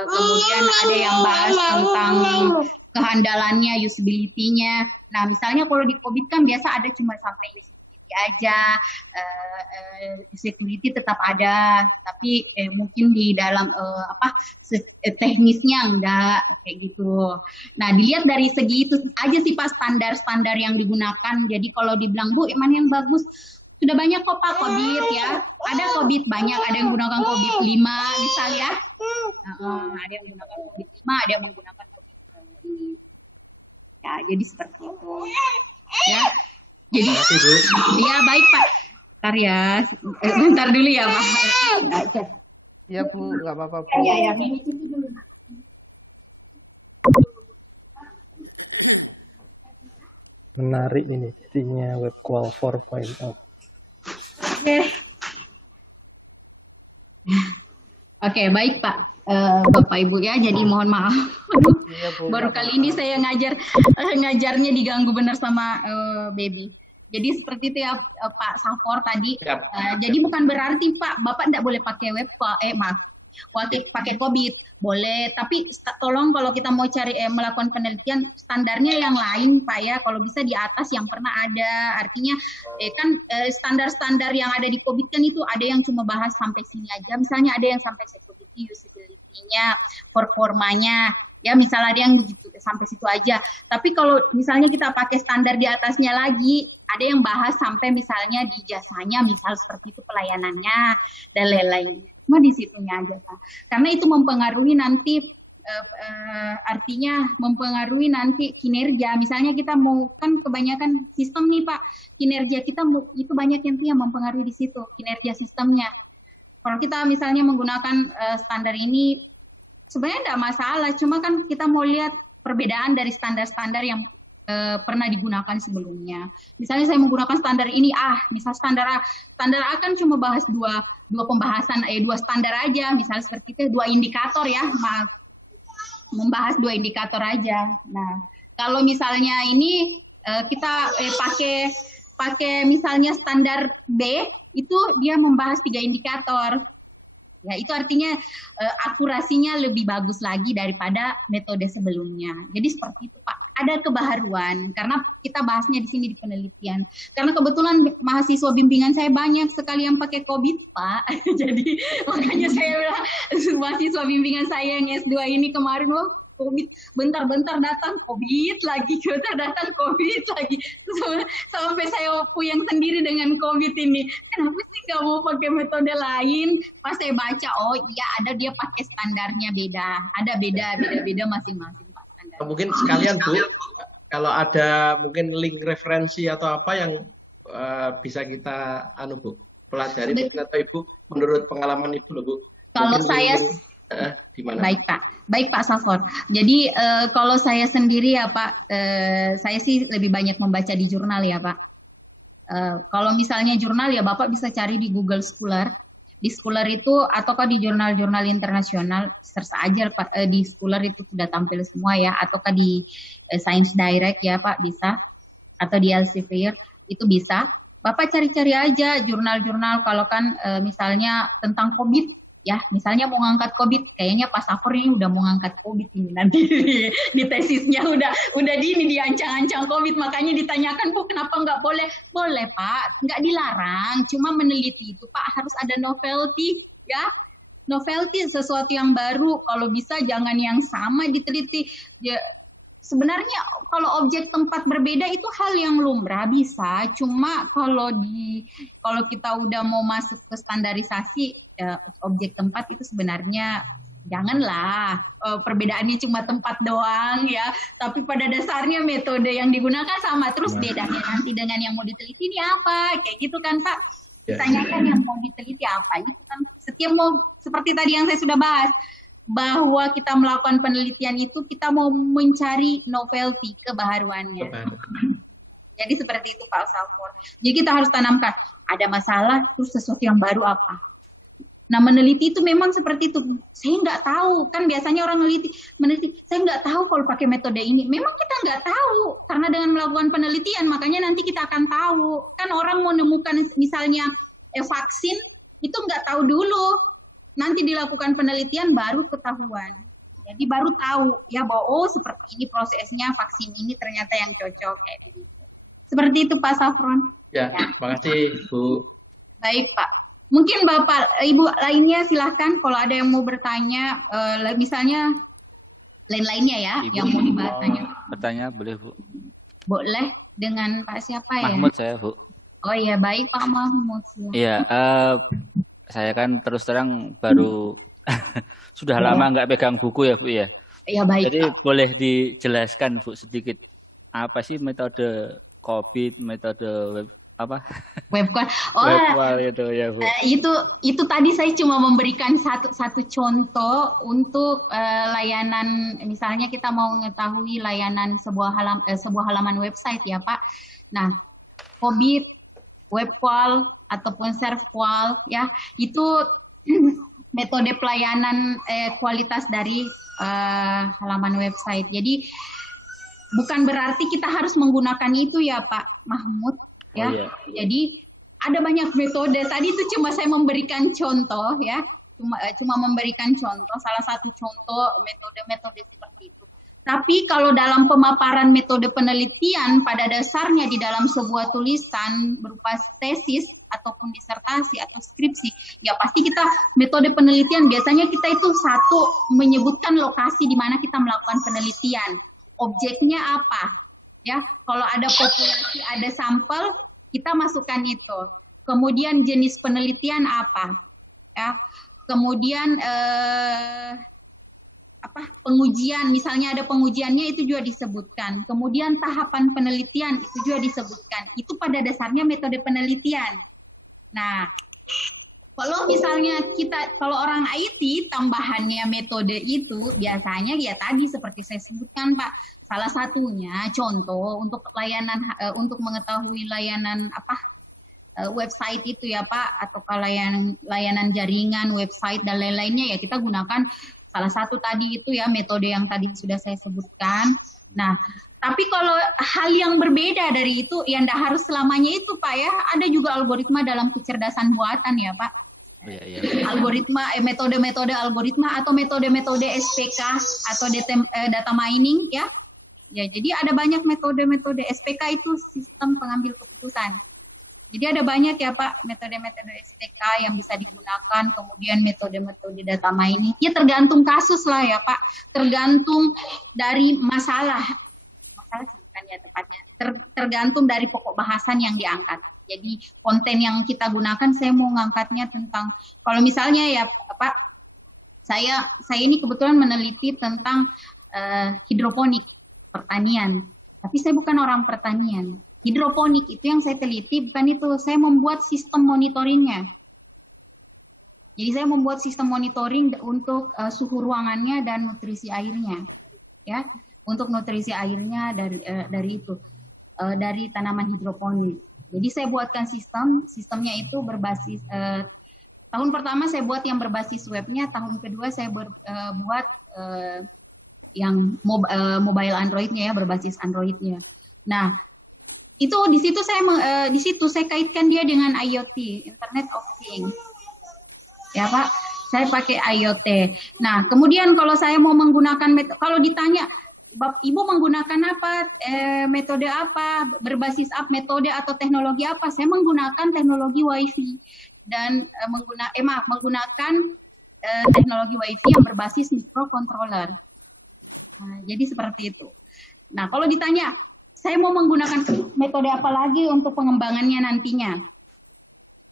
Kemudian ada yang bahas tentang kehandalannya, usability-nya. Nah, misalnya kalau di COVID kan biasa ada cuma sampai security aja, security tetap ada, tapi mungkin di dalam teknisnya enggak kayak gitu. Nah, dilihat dari segi itu aja sih Pak standar yang digunakan. Jadi kalau dibilang Bu, mana yang bagus? Sudah banyak kok Pak COVID ya. Ada COVID banyak, ada yang menggunakan COVID 5 misalnya. Ada yang menggunakan COVID 5, ada yang menggunakan COVID 5. Ya, jadi seperti itu. Ya. Jadi ya baik Pak. Bentar ya. Bentar dulu ya Pak. Ya Bu, enggak apa-apa. Ya. Menarik ini isinya web call 4.0. Oke, baik Pak, Bapak Ibu ya. Jadi mohon maaf, baru kali ini saya ngajarnya diganggu benar sama Baby. Jadi seperti itu ya Pak Safor tadi. Jadi bukan berarti Pak, Bapak tidak boleh pakai web call, pakai COVID boleh, tapi tolong kalau kita mau cari melakukan penelitian standarnya yang lain Pak ya, kalau bisa di atas yang pernah ada. Artinya standar-standar yang ada di COVID kan itu ada yang cuma bahas sampai sini aja, misalnya ada yang sampai sensitivity-nya, performanya, ya misalnya ada yang sampai situ aja. Tapi kalau misalnya kita pakai standar di atasnya lagi, ada yang bahas sampai misalnya di jasanya, misal seperti itu pelayanannya dan lain-lain. Cuma di sisinya aja, karena itu mempengaruhi nanti artinya mempengaruhi nanti kinerja. Misalnya kita mau kan kebanyakan sistem nih Pak, kinerja kita itu banyak yang mempengaruhi di situ kinerja sistemnya. Kalau kita misalnya menggunakan standar ini sebenarnya tidak masalah, cuma kan kita mau lihat perbedaan dari standar-standar yang pernah digunakan sebelumnya. Misalnya saya menggunakan standar ini misal standar A kan cuma bahas dua pembahasan, dua standar aja, misalnya seperti itu, dua indikator ya, membahas dua indikator aja. Nah, kalau misalnya ini kita pakai misalnya standar B, itu dia membahas 3 indikator. Ya, itu artinya akurasinya lebih bagus lagi daripada metode sebelumnya. Jadi seperti itu Pak, ada kebaharuan karena kita bahasnya di sini di penelitian. Karena kebetulan mahasiswa bimbingan saya banyak sekali yang pakai COVID Pak. Jadi makanya saya bilang mahasiswa bimbingan saya yang S2 ini kemarin loh COVID, bentar-bentar datang COVID lagi, bentar datang COVID lagi. Sampai saya puyeng sendiri dengan COVID ini. Kenapa sih nggak mau pakai metode lain? Pas saya baca, oh iya ada dia pakai standarnya beda, ada beda masing-masing. Mungkin sekalian Bu, kalau ada mungkin link referensi atau apa yang bisa kita Bu pelajari atau Ibu menurut pengalaman Ibu Bu. Kalau saya Baik Pak Safor. Jadi kalau saya sendiri ya Pak, saya sih lebih banyak membaca di jurnal ya Pak. Kalau misalnya jurnal ya Bapak bisa cari di Google Scholar. Di Scholar itu ataukah di jurnal-jurnal internasional, search aja Pak, di Scholar itu sudah tampil semua ya, ataukah di Science Direct ya Pak bisa, atau di Elsevier itu bisa. Bapak cari-cari aja jurnal-jurnal kalau kan misalnya tentang COVID ya, misalnya mau ngangkat COVID, kayaknya Pak Safor ini udah mau ngangkat COVID ini nanti di tesisnya udah diancang-ancang COVID, makanya ditanyakan tuh kenapa nggak boleh? Boleh Pak, nggak dilarang, cuma meneliti itu Pak harus ada novelty ya, novelty sesuatu yang baru, kalau bisa jangan yang sama diteliti ya. Sebenarnya kalau objek tempat berbeda itu hal yang lumrah bisa, cuma kalau kita udah mau masuk ke standarisasi objek tempat itu sebenarnya janganlah perbedaannya cuma tempat doang ya, tapi pada dasarnya metode yang digunakan sama, terus bedanya nanti dengan yang mau diteliti ini apa, kayak gitu kan Pak. Tanyakan yang mau diteliti apa, setiap mau seperti tadi yang saya sudah bahas, bahwa kita melakukan penelitian itu kita mau mencari novelty, kebaharuannya. Jadi seperti itu Pak Safor. Jadi kita harus tanamkan, ada masalah terus sesuatu yang baru apa. Nah meneliti itu memang seperti itu. Saya nggak tahu, kan biasanya orang meneliti, saya nggak tahu kalau pakai metode ini. Memang kita nggak tahu, karena dengan melakukan penelitian makanya nanti kita akan tahu. Kan orang menemukan misalnya vaksin itu nggak tahu dulu. Nanti dilakukan penelitian baru ketahuan. Jadi baru tahu ya bahwa seperti ini prosesnya vaksin ini ternyata yang cocok. Seperti itu Pak Safron. Ya, terima kasih Bu. Baik Pak. Mungkin Bapak Ibu lainnya silahkan kalau ada yang mau bertanya, misalnya lain-lainnya ya yang mau bertanya. Bertanya boleh Bu. Boleh dengan Pak siapa ya? Mahmud saya Bu. Oh iya baik Pak Mahmud. Iya. Saya kan terus terang baru sudah lama nggak pegang buku ya Bu ya. Iya baik. Jadi boleh dijelaskan Bu sedikit apa sih metode COVID, metode apa? Webqual. Oh, Webqual itu ya Bu. Itu tadi saya cuma memberikan satu contoh untuk layanan, misalnya kita mau mengetahui layanan sebuah halaman website ya Pak. Nah, COVID, Webqual ataupun Servqual ya, itu metode pelayanan kualitas dari halaman website. Jadi bukan berarti kita harus menggunakan itu ya Pak Mahmud ya. Jadi ada banyak metode. Tadi itu cuma saya memberikan contoh ya. cuma memberikan contoh, salah satu contoh metode-metode seperti itu. Tapi kalau dalam pemaparan metode penelitian pada dasarnya di dalam sebuah tulisan berupa tesis ataupun disertasi atau skripsi, ya pasti kita metode penelitian biasanya kita itu satu menyebutkan lokasi di mana kita melakukan penelitian, objeknya apa, ya kalau ada populasi ada sampel kita masukkan itu, kemudian jenis penelitian apa, ya kemudian pengujian, misalnya ada pengujiannya itu juga disebutkan, kemudian tahapan penelitian itu juga disebutkan, itu pada dasarnya metode penelitian. Nah, kalau misalnya kalau orang IT tambahannya metode itu biasanya ya tadi seperti saya sebutkan Pak, salah satunya contoh untuk layanan untuk mengetahui layanan website itu ya Pak, atau layanan jaringan website dan lain-lainnya ya kita gunakan salah satu tadi itu ya metode yang tadi sudah saya sebutkan. Nah, tapi kalau hal yang berbeda dari itu ya tidak harus selamanya itu Pak ya, ada juga algoritma dalam kecerdasan buatan ya Pak. Algoritma, metode-metode algoritma atau metode-metode SPK atau data mining ya. Ya, jadi ada banyak metode-metode SPK itu sistem pengambil keputusan. Jadi ada banyak ya Pak metode-metode STK yang bisa digunakan, kemudian metode-metode data mining. Ya tergantung kasus lah ya Pak, tergantung dari masalah, tergantung dari pokok bahasan yang diangkat. Jadi konten yang kita gunakan saya mau ngangkatnya tentang, kalau misalnya ya Pak, saya ini kebetulan meneliti tentang hidroponik pertanian, tapi saya bukan orang pertanian. Hidroponik itu yang saya teliti, bukan itu. Saya membuat sistem monitoringnya. Jadi saya membuat sistem monitoring untuk suhu ruangannya dan nutrisi airnya, ya, untuk nutrisi airnya dari dari tanaman hidroponik. Jadi saya buatkan sistemnya itu berbasis. Tahun pertama saya buat yang berbasis webnya, tahun kedua saya buat yang mobile Androidnya ya, berbasis Androidnya. Nah, itu di situ saya kaitkan dia dengan IoT, Internet of Things. Ya Pak, saya pakai IoT. Nah, kemudian kalau saya mau menggunakan kalau ditanya, Ibu menggunakan apa, metode apa, berbasis metode atau teknologi apa? Saya menggunakan teknologi Wi-Fi dan menggunakan teknologi Wi-Fi yang berbasis microcontroller. Nah, jadi seperti itu. Nah, kalau ditanya, saya mau menggunakan metode apa lagi untuk pengembangannya nantinya?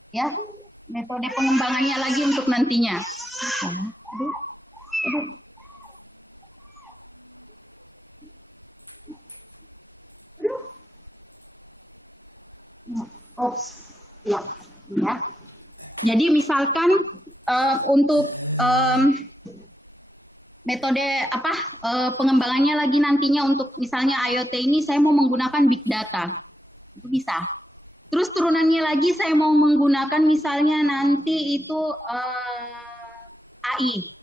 Ya, metode pengembangannya lagi untuk nantinya. Ya. Jadi misalkan untuk metode pengembangannya lagi nantinya untuk misalnya IoT ini saya mau menggunakan big data, itu bisa. Terus turunannya lagi saya mau menggunakan misalnya nanti itu AI,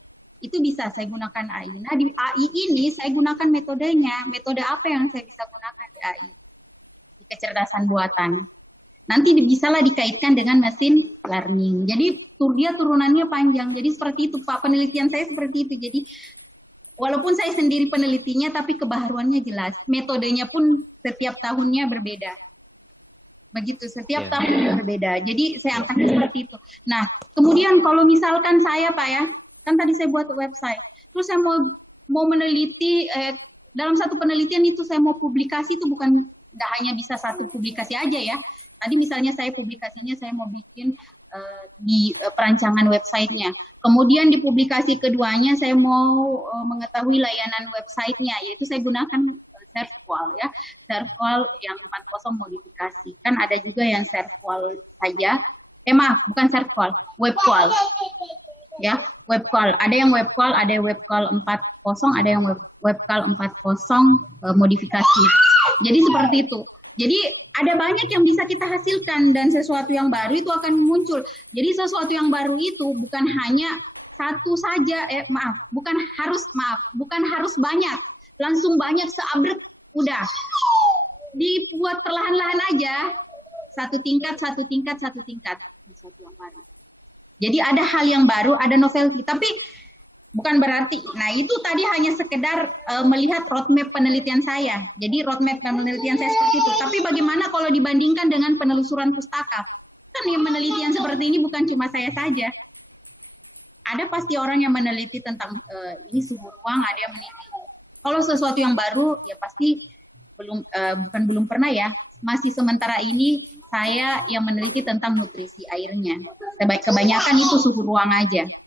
itu bisa saya gunakan AI. Nah di AI ini saya gunakan metodenya, metode apa yang saya bisa gunakan di AI? Kecerdasan buatan. Nanti bisalah dikaitkan dengan mesin learning. Jadi dia turunannya panjang. Jadi seperti itu Pak, penelitian saya seperti itu. Jadi walaupun saya sendiri penelitinya, tapi kebaharuannya jelas. Metodenya pun setiap tahunnya berbeda. Begitu, setiap tahun berbeda. Jadi saya angkat seperti itu. Nah, kemudian kalau misalkan saya Pak ya, kan tadi saya buat website. Terus saya mau meneliti, dalam satu penelitian itu saya mau publikasi itu bukan tidak hanya bisa satu publikasi aja ya. Tadi misalnya saya publikasinya saya mau bikin di perancangan websitenya. Kemudian di publikasi keduanya saya mau mengetahui layanan websitenya, yaitu saya gunakan Serval ya, Serval yang 4.0 modifikasi. Kan ada juga yang Serval saja. Maaf, bukan Serval, Webqual. Ya, Webqual. Ada yang Webqual, ada yang Webqual 4.0, ada yang Webqual 4.0 modifikasi. Jadi seperti itu. Jadi ada banyak yang bisa kita hasilkan dan sesuatu yang baru itu akan muncul. Jadi sesuatu yang baru itu bukan hanya satu saja, bukan harus banyak, langsung banyak seabrek, udah. Dibuat perlahan-lahan aja, satu tingkat. Jadi ada hal yang baru, ada novelty, tapi bukan berarti. Nah itu tadi hanya sekedar melihat roadmap penelitian saya. Jadi roadmap penelitian saya seperti itu. Tapi bagaimana kalau dibandingkan dengan penelusuran pustaka? Kan yang penelitian seperti ini bukan cuma saya saja. Ada pasti orang yang meneliti tentang ini suhu ruang, ada yang meneliti. Kalau sesuatu yang baru, ya pasti belum pernah ya. Masih sementara ini saya yang meneliti tentang nutrisi airnya. Kebanyakan itu suhu ruang aja.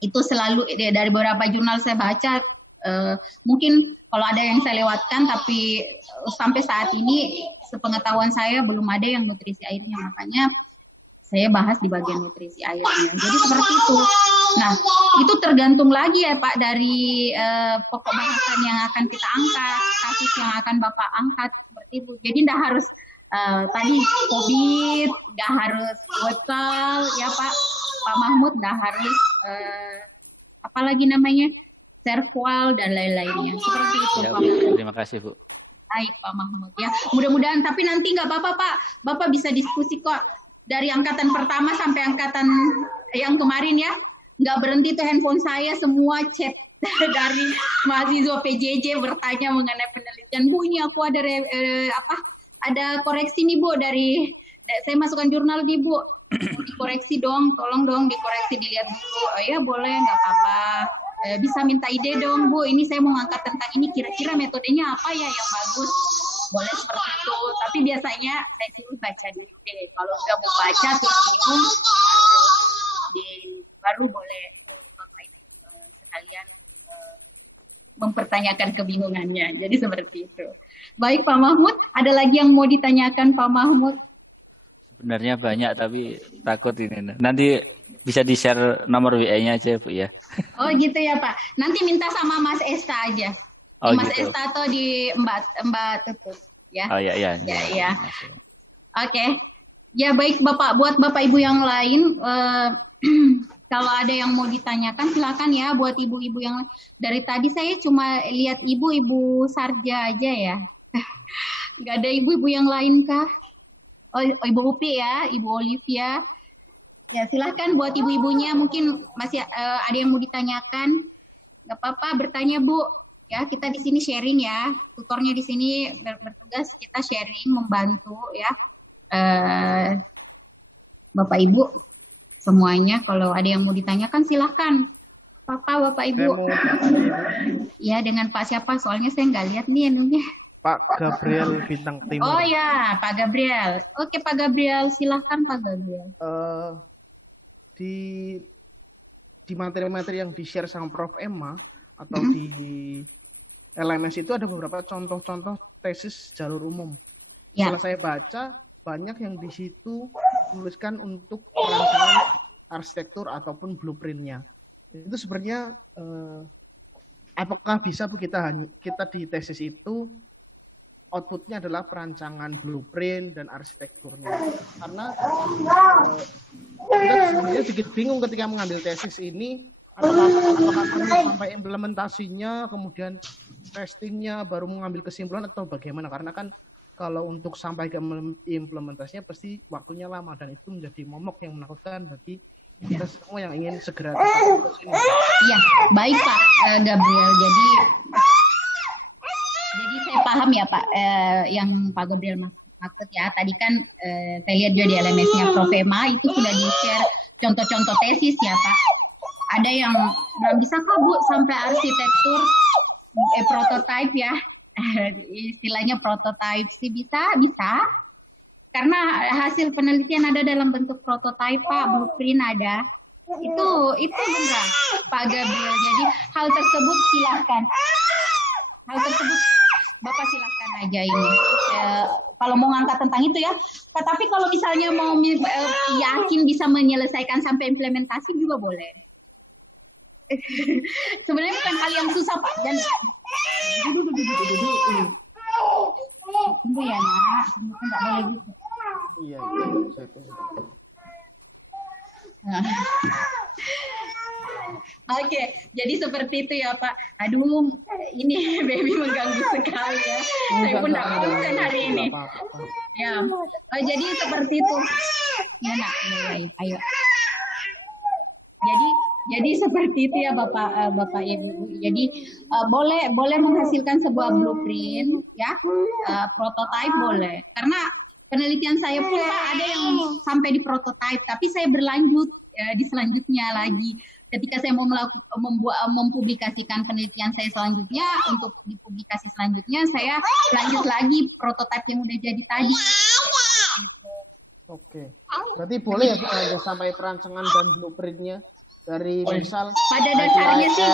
Itu selalu dari beberapa jurnal saya baca, mungkin kalau ada yang saya lewatkan, tapi sampai saat ini sepengetahuan saya belum ada yang nutrisi airnya, makanya saya bahas di bagian nutrisi airnya. Jadi seperti itu. Nah, itu tergantung lagi ya Pak dari pokok bahasan yang akan kita angkat, kasus yang akan Bapak angkat seperti itu. Jadi tidak harus tadi COVID, tidak harus WhatsApp ya Pak Mahmud, tidak harus apalagi namanya serkual dan lain-lainnya seperti itu Ya, Pak Mahmud. terima kasih Bu. Baik Pak Mahmud ya, mudah-mudahan. Tapi nanti nggak apa-apa Pak, Bapak bisa diskusi kok dari angkatan pertama sampai angkatan yang kemarin ya. Nggak berhenti tuh handphone saya semua chat dari mahasiswa PJJ bertanya mengenai penelitian. Bu, ini aku ada ada koreksi nih Bu dari saya masukkan jurnal nih Bu, dikoreksi dong, tolong dong dikoreksi, dilihat dulu. Oh ya boleh, nggak apa-apa. Bisa minta ide dong Bu, ini saya mau ngangkat tentang ini, kira-kira metodenya apa ya yang bagus. Boleh seperti itu, tapi biasanya saya sih baca dulu deh. Kalau nggak mau baca terus bingung, baru boleh kalian mempertanyakan kebingungannya. Jadi seperti itu. Baik Pak Mahmud, ada lagi yang mau ditanyakan Pak Mahmud? Sebenarnya banyak tapi takut ini. Nanti bisa di-share nomor WA-nya aja Bu ya. Oh gitu ya Pak. Nanti minta sama Mas Esta aja. Oh, Mas gitu. Esta atau di Mbak Tutut ya. Oh iya iya. Ya. Oke. Ya baik Bapak, buat Bapak Ibu yang lain kalau ada yang mau ditanyakan silakan ya, buat ibu-ibu yang dari tadi saya cuma lihat ibu-ibu Sarja aja ya. Gak ada ibu-ibu yang lain kah? Oh, Ibu Upi ya, Ibu Olivia. Ya silahkan buat ibu-ibunya, mungkin masih ada yang mau ditanyakan. Gak apa-apa, bertanya Bu. Ya kita di sini sharing ya, tutornya di sini bertugas kita sharing, membantu ya. Bapak Ibu semuanya, kalau ada yang mau ditanyakan silahkan. Bapak Ibu. Ya dengan Pak siapa? Soalnya saya nggak lihat nih ini. Pak Gabriel Bintang Timur. Oh ya, Pak Gabriel. Oke Pak Gabriel, silahkan Pak Gabriel. Di materi-materi yang di-share sama Prof. Emma atau di LMS itu ada beberapa contoh-contoh tesis jalur umum. Ya. Kalau saya baca, banyak yang di situ menuliskan untuk perancangan arsitektur ataupun blueprintnya. Itu sebenarnya apakah bisa kita di tesis itu outputnya adalah perancangan blueprint dan arsitekturnya? Karena kita sebenarnya sedikit bingung ketika mengambil tesis ini, apakah sampai implementasinya, kemudian testingnya, baru mengambil kesimpulan atau bagaimana? Karena kan kalau untuk sampai ke implementasinya pasti waktunya lama dan itu menjadi momok yang menakutkan bagi kita semua yang ingin segera. Iya, baik Pak Gabriel. Jadi saya paham ya Pak, yang Pak Gabriel maksud ya. Tadi kan saya lihat juga di LMS-nya Prof. Emma itu sudah di-share contoh-contoh tesis ya Pak. Ada yang nggak bisa Bu sampai arsitektur prototype ya, istilahnya prototype sih bisa. Karena hasil penelitian ada dalam bentuk prototype Pak, blueprint ada. Itu benar Pak Gabriel. Jadi hal tersebut silakan. Bapak silakan aja ini. Kalau mau ngangkat tentang itu ya. Tapi kalau misalnya mau yakin bisa menyelesaikan sampai implementasi juga boleh. Sebenarnya bukan hal yang susah Pak. Dan tunggu ya nak, nggak boleh gitu. Nah. Oke, jadi seperti itu ya Pak. Aduh, ini baby mengganggu sekali ya. Saya pun tidak konsen hari ini. Ya, jadi seperti itu. Ya nak, ayo. Jadi seperti itu ya Bapak Ibu. Jadi boleh menghasilkan sebuah blueprint ya, prototype boleh. Karena penelitian saya pun Pak ada yang sampai di prototype, tapi saya berlanjut di selanjutnya lagi. Ketika saya mau mempublikasikan penelitian saya selanjutnya, untuk dipublikasi selanjutnya saya lanjut lagi prototipe yang udah jadi tadi. Oke, berarti boleh ya sampai perancangan dan blueprintnya dari misal pada dasarnya sih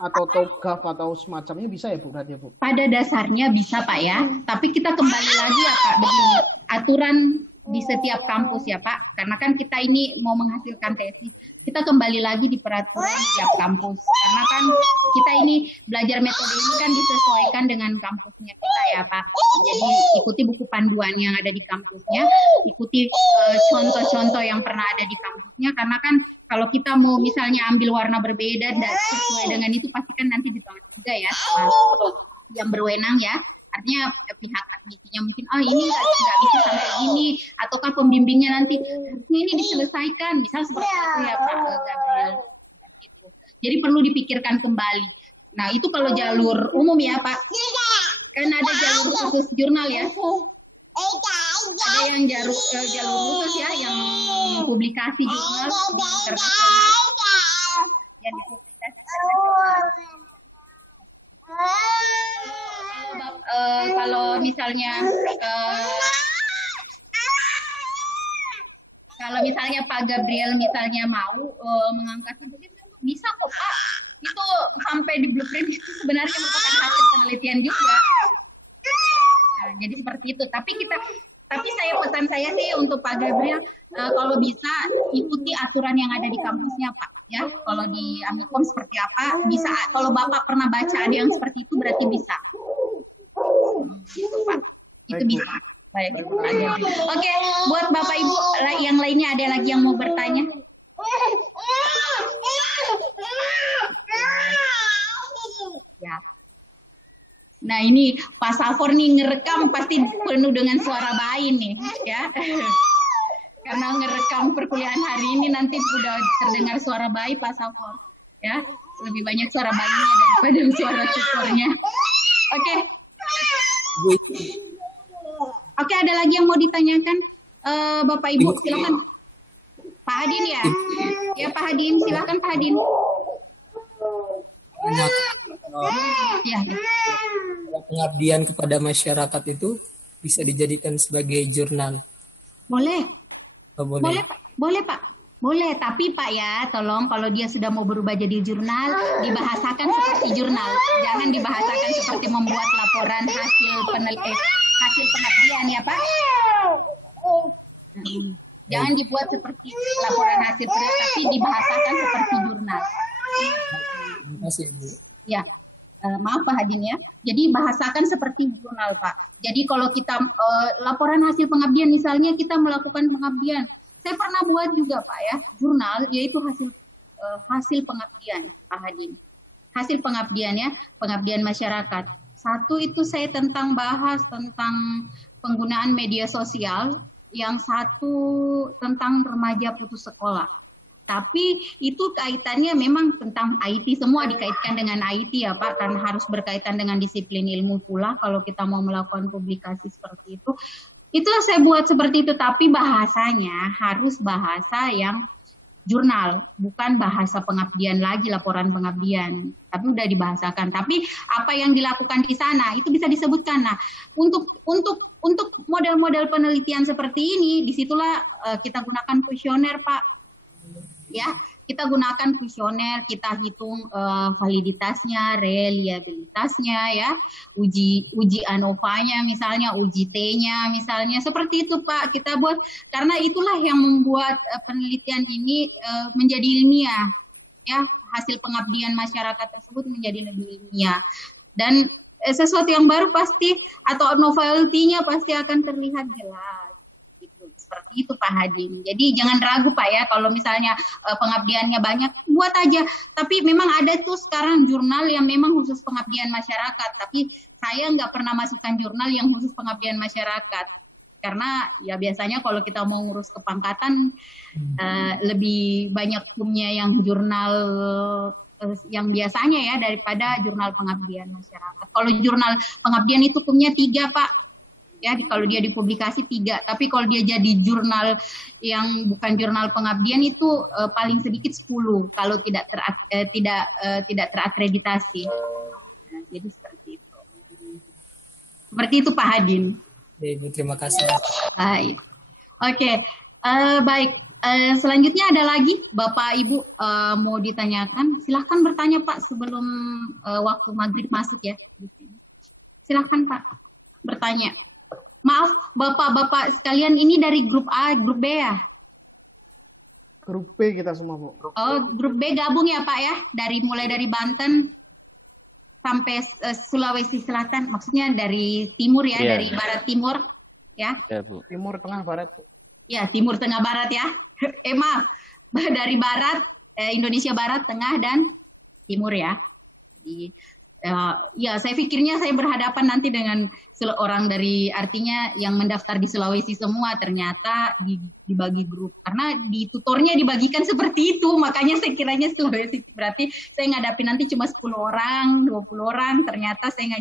atau TOGAF atau semacamnya bisa ya Bu? Berarti Bu? Pada dasarnya bisa Pak ya, tapi kita kembali lagi ya Pak, begini aturan di setiap kampus ya Pak, karena kan kita ini mau menghasilkan tesis, kita kembali lagi di peraturan setiap kampus, karena kan kita ini belajar metode ini kan disesuaikan dengan kampusnya kita ya Pak. Jadi ikuti buku panduan yang ada di kampusnya, ikuti contoh-contoh yang pernah ada di kampusnya, karena kan kalau kita mau misalnya ambil warna berbeda dan sesuai dengan itu pasti kan nanti ditolak juga ya yang berwenang ya, artinya pihak admisinya mungkin ini nggak bisa sampai gini, ataukah pembimbingnya nanti ini diselesaikan, misal seperti itu ya Pak. Jadi perlu dipikirkan kembali. Nah itu kalau jalur umum ya Pak, kan ada jalur khusus jurnal ya, ada yang jalur khusus ya, yang publikasi jurnal kalau misalnya Pak Gabriel misalnya mau mengangkat bisa kok Pak, itu sampai di blueprint sebenarnya merupakan hasil penelitian juga. Nah, jadi seperti itu. Tapi pesan saya sih untuk Pak Gabriel, kalau bisa ikuti aturan yang ada di kampusnya Pak ya. Kalau di Anakom seperti apa bisa, kalau Bapak pernah baca ada yang seperti itu berarti bisa. Gitu Pak, itu bisa. Baik. Oke, buat Bapak Ibu yang lainnya ada lagi yang mau bertanya? Ya. Nah ini Pak Safor nih ngerekam pasti penuh dengan suara bayi nih ya. Karena ngerekam perkuliahan hari ini nanti udah terdengar suara bayi Pak Safor ya. Lebih banyak suara bayinya daripada suara tutornya. Oke. Oke, ada lagi yang mau ditanyakan Bapak Ibu, silakan. Pak Hadin ya? Ya Pak Hadin, silakan Pak Hadin. Ya. Pengabdian kepada masyarakat itu bisa dijadikan sebagai jurnal. Boleh. Oh, boleh. Boleh Pak. Boleh, tapi Pak ya, tolong kalau dia sudah mau berubah jadi jurnal, dibahasakan seperti jurnal. Jangan dibahasakan seperti membuat laporan hasil pengabdian ya Pak. Jangan dibuat seperti laporan hasil penelitian, tapi dibahasakan seperti jurnal. Ya, maaf Pak Hadin ya. Jadi bahasakan seperti jurnal Pak. Jadi kalau kita laporan hasil pengabdian, misalnya kita melakukan pengabdian, saya pernah buat juga Pak ya, jurnal, yaitu hasil pengabdian Pak Hadin. Hasil pengabdian ya, pengabdian masyarakat. Satu itu saya bahas tentang penggunaan media sosial, yang satu tentang remaja putus sekolah. Tapi itu kaitannya memang tentang IT, semua dikaitkan dengan IT ya Pak, karena harus berkaitan dengan disiplin ilmu pula kalau kita mau melakukan publikasi seperti itu. Itulah saya buat seperti itu, tapi bahasanya harus bahasa yang jurnal, bukan bahasa pengabdian lagi, laporan pengabdian, tapi udah dibahasakan. Tapi apa yang dilakukan di sana itu bisa disebutkan. Nah, untuk model-model penelitian seperti ini, disitulah kita gunakan kuesioner Pak. Ya, kita gunakan kuesioner, kita hitung validitasnya, reliabilitasnya ya, uji ANOVA-nya misalnya, uji T-nya misalnya, seperti itu Pak. Kita buat, karena itulah yang membuat penelitian ini menjadi ilmiah ya, hasil pengabdian masyarakat tersebut menjadi lebih ilmiah. Dan sesuatu yang baru pasti, atau novelty-nya pasti akan terlihat jelas. Seperti itu Pak Hadi. Jadi jangan ragu Pak ya, kalau misalnya pengabdiannya banyak, buat aja. Tapi memang ada tuh sekarang jurnal yang memang khusus pengabdian masyarakat. Tapi saya nggak pernah masukkan jurnal yang khusus pengabdian masyarakat. karena ya biasanya kalau kita mau ngurus kepangkatan lebih banyak hukumnya yang jurnal yang biasanya ya daripada jurnal pengabdian masyarakat. Kalau jurnal pengabdian itu hukumnya 3 Pak, ya kalau dia dipublikasi 3, tapi kalau dia jadi jurnal yang bukan jurnal pengabdian itu paling sedikit 10 kalau tidak terakreditasi. Jadi seperti itu Pak Hadi. Terima kasih. Baik. Oke. Baik. Selanjutnya ada lagi Bapak Ibu mau ditanyakan, silahkan bertanya Pak sebelum waktu maghrib masuk ya. Silahkan Pak bertanya. Maaf Bapak-bapak sekalian, ini dari grup A, grup B ya? Grup B kita semua Bu. Oh, grup B gabung ya Pak ya? Mulai dari Banten sampai Sulawesi Selatan, maksudnya dari timur ya, dari barat timur ya? Timur tengah barat. Ya, timur tengah barat ya. Maaf, dari barat, Indonesia barat, tengah dan timur ya. Ya, saya pikirnya saya berhadapan nanti dengan orang dari, artinya yang mendaftar di Sulawesi semua, ternyata dibagi grup. Karena di tutornya dibagikan seperti itu, makanya saya kiranya Sulawesi. Berarti saya ngadapin nanti cuma 10 orang, 20 orang, ternyata saya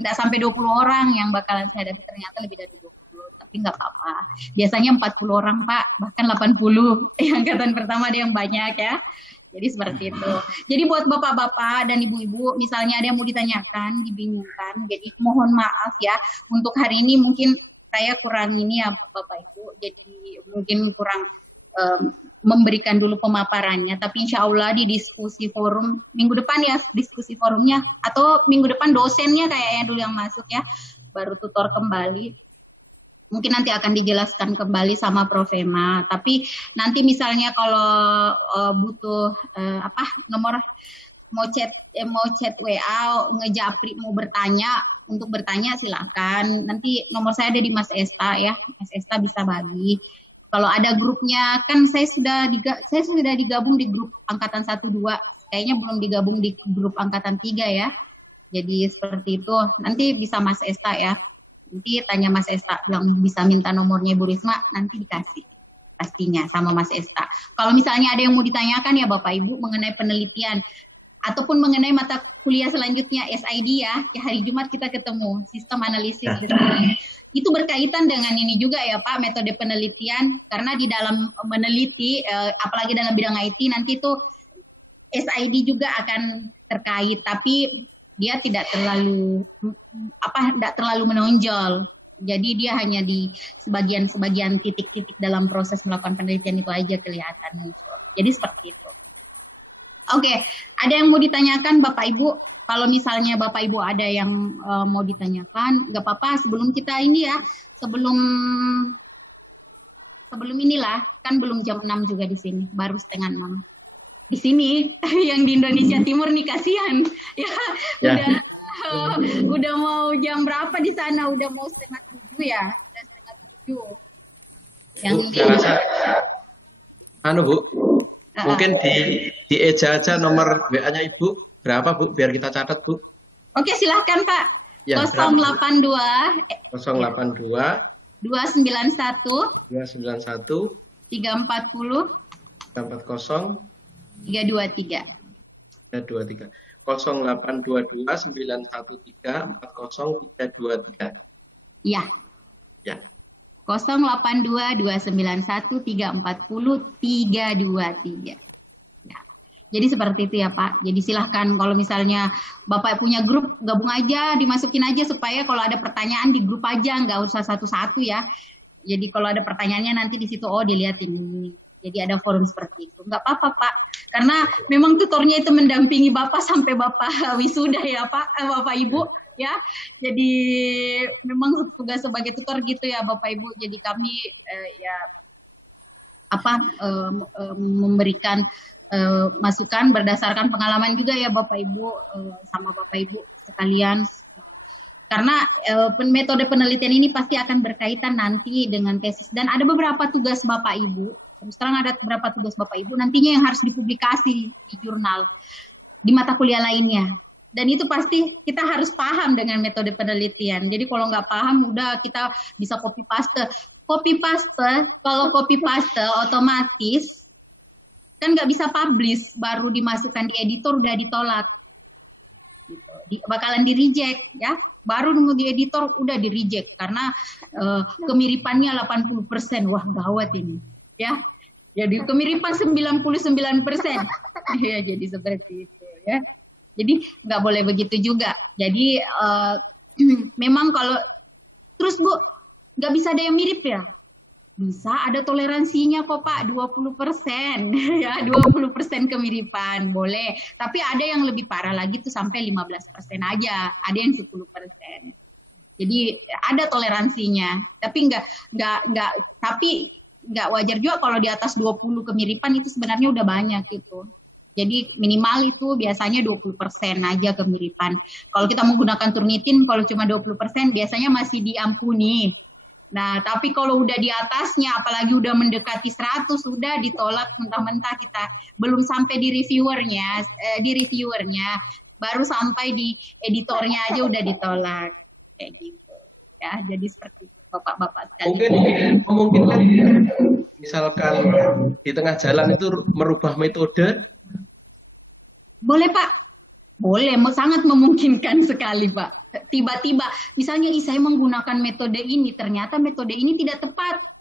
nggak sampai 20 orang yang bakalan saya hadapi, ternyata lebih dari 20. Tapi nggak apa-apa. Biasanya 40 orang Pak, bahkan 80. Angkatan pertama ada yang banyak ya. Jadi seperti itu. Jadi buat bapak-bapak dan ibu-ibu, misalnya ada yang mau ditanyakan, dibingungkan, jadi mohon maaf ya. Untuk hari ini mungkin saya kurang ini ya bapak-ibu, jadi mungkin kurang memberikan dulu pemaparannya. Tapi insya Allah di diskusi forum minggu depan ya, diskusi forumnya, atau minggu depan dosennya kayaknya dulu yang masuk ya, baru tutor kembali. Mungkin nanti akan dijelaskan kembali sama Prof. Ema. Tapi nanti misalnya kalau butuh nomor mau chat WA, ngejapri mau bertanya, untuk bertanya silahkan. Nanti nomor saya ada di Mas Esta ya, Mas Esta bisa bagi. Kalau ada grupnya, kan saya sudah digabung di grup angkatan 1-2, kayaknya belum digabung di grup angkatan 3 ya. Jadi seperti itu. Nanti bisa Mas Esta ya. Nanti tanya Mas Esta yang bisa minta nomornya Bu Risma, nanti dikasih pastinya sama Mas Esta. Kalau misalnya ada yang mau ditanyakan ya Bapak Ibu mengenai penelitian ataupun mengenai mata kuliah selanjutnya SID ya, hari Jumat kita ketemu sistem analisis. Itu berkaitan dengan ini juga ya Pak, metode penelitian, karena di dalam meneliti apalagi dalam bidang IT nanti itu SID juga akan terkait, tapi dia tidak terlalu menonjol. Jadi dia hanya di sebagian titik-titik dalam proses melakukan penelitian itu aja kelihatan. Jadi seperti itu. Oke, ada yang mau ditanyakan Bapak Ibu? Kalau misalnya Bapak Ibu ada yang mau ditanyakan, nggak apa-apa sebelum kita ini ya, sebelum inilah, kan belum jam 6 juga di sini, baru setengah 6. Di sini yang di Indonesia Timur nih kasihan ya. Udah mau jam berapa di sana, udah mau setengah 7 ya. Yang Bu, mungkin di eja aja nomor WA-nya Ibu berapa Bu, biar kita catat Bu. Oke, silahkan Pak. Ya, 082 291 340 323. 0822 913 40323. Iya. Ya. 082 291 340 323. Jadi seperti itu ya Pak. Jadi silahkan kalau misalnya Bapak punya grup, gabung aja, dimasukin aja supaya kalau ada pertanyaan di grup aja, nggak usah satu-satu ya. Jadi kalau ada pertanyaannya nanti di situ dilihat ini. Jadi ada forum seperti itu. Nggak apa-apa Pak, karena memang tutornya itu mendampingi Bapak sampai Bapak wisuda ya Pak, Bapak Ibu ya. Jadi memang tugas sebagai tutor gitu ya Bapak Ibu. Jadi kami memberikan masukan berdasarkan pengalaman juga ya Bapak Ibu sama Bapak Ibu sekalian. Karena metode penelitian ini pasti akan berkaitan nanti dengan tesis, dan ada beberapa tugas Bapak Ibu. Terus terang ada beberapa tugas Bapak Ibu nantinya yang harus dipublikasi di jurnal di mata kuliah lainnya. Dan itu pasti kita harus paham dengan metode penelitian. Jadi kalau nggak paham, udah kita bisa copy paste. Kalau copy paste otomatis kan nggak bisa publish, baru dimasukkan di editor udah ditolak, bakalan di reject ya. Baru nunggu di editor udah di reject karena kemiripannya 80%. Wah, gawat ini ya. Jadi kemiripan 99%. Ya, jadi seperti itu ya. Jadi nggak boleh begitu juga. Jadi memang kalau terus Bu, nggak bisa ada yang mirip ya? Bisa, ada toleransinya kok Pak, 20% ya, 20% kemiripan boleh. Tapi ada yang lebih parah lagi tuh sampai 15% aja, ada yang 10%. Jadi ada toleransinya, tapi nggak wajar juga kalau di atas 20 kemiripan itu sebenarnya udah banyak gitu. Jadi minimal itu biasanya 20% aja kemiripan. Kalau kita menggunakan Turnitin, kalau cuma 20% biasanya masih diampuni. Nah, tapi kalau udah di atasnya, apalagi udah mendekati 100, sudah ditolak mentah-mentah kita. Belum sampai di reviewernya, baru sampai di editornya aja udah ditolak. Kayak gitu. Ya, jadi seperti itu, Bapak-bapak. Mungkin misalkan di tengah jalan itu merubah metode. Boleh Pak, boleh, sangat memungkinkan sekali Pak. Tiba-tiba, misalnya saya menggunakan metode ini, ternyata metode ini tidak tepat,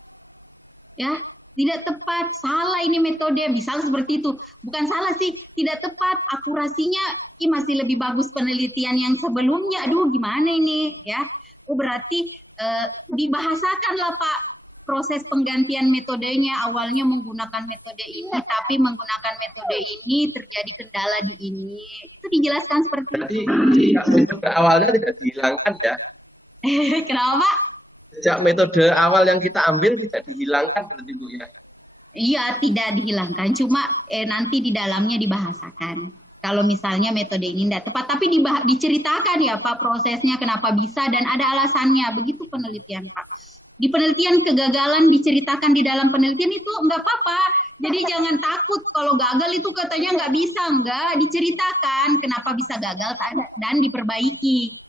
ya, tidak tepat, salah ini metode, misal seperti itu. Bukan salah sih, tidak tepat, akurasinya masih lebih bagus penelitian yang sebelumnya. Aduh, gimana ini, ya? Oh, berarti dibahasakanlah Pak. Proses penggantian metodenya, awalnya menggunakan metode ini, tapi menggunakan metode ini terjadi kendala di ini. Itu dijelaskan seperti itu. Metode awalnya tidak dihilangkan ya? Kenapa? Sejak metode awal yang kita ambil tidak dihilangkan. Iya, tidak dihilangkan. Cuma nanti di dalamnya dibahasakan. Kalau misalnya metode ini tidak tepat, tapi diceritakan ya Pak prosesnya kenapa bisa dan ada alasannya. Begitu penelitian Pak. Di penelitian kegagalan diceritakan di dalam penelitian itu nggak apa-apa. Jadi jangan takut kalau gagal itu katanya nggak bisa, nggak, diceritakan kenapa bisa gagal dan diperbaiki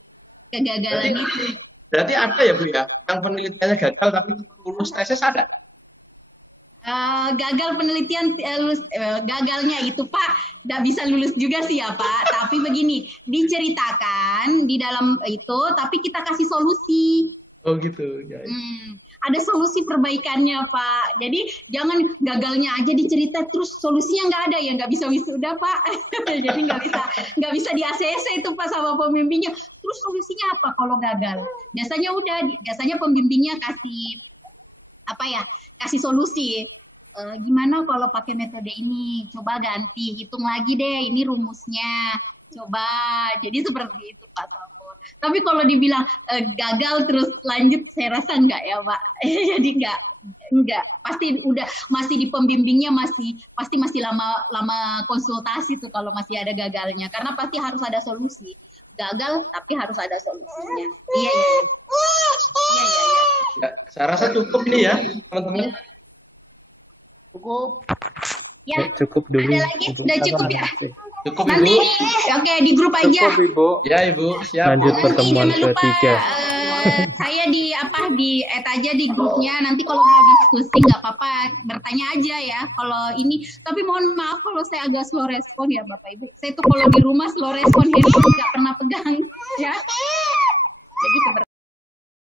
kegagalan itu. Berarti ada ya Bu ya, yang penelitiannya gagal tapi lulus tesis ada? Gagal penelitian, gagalnya itu Pak, nggak bisa lulus juga sih ya Pak. Tapi begini, diceritakan di dalam itu, tapi kita kasih solusi. Oh gitu. Ya. Ada solusi perbaikannya Pak. Jadi jangan gagalnya aja dicerita terus solusinya nggak ada ya, nggak bisa wisuda Pak. Jadi nggak bisa di ACC itu Pak sama pembimbingnya. Terus solusinya apa kalau gagal? Biasanya pembimbingnya kasih solusi. Gimana kalau pakai metode ini? Coba ganti, hitung lagi deh ini rumusnya. Coba. Jadi seperti itu Pak. Tapi kalau dibilang gagal terus lanjut, saya rasa enggak ya Pak. Jadi enggak. Pasti udah masih di pembimbingnya pasti masih lama konsultasi sih kalau masih ada gagalnya. Karena pasti harus ada solusi. Gagal tapi harus ada solusinya. Iya. Saya rasa cukup nih ya teman-teman. Cukup. Ya. Cukup dulu. Ada lagi? Udah cukup ya? Cukup nanti Ibu. Oke, di grup aja. Ya Ibu, siap. Lanjut pertemuan ketiga. Saya di add aja di grupnya. Nanti kalau mau diskusi nggak apa-apa, bertanya aja ya. Kalau ini, tapi mohon maaf kalau saya agak slow respon ya Bapak Ibu. Saya tuh kalau di rumah slow respon, jadi nggak pernah pegang ya.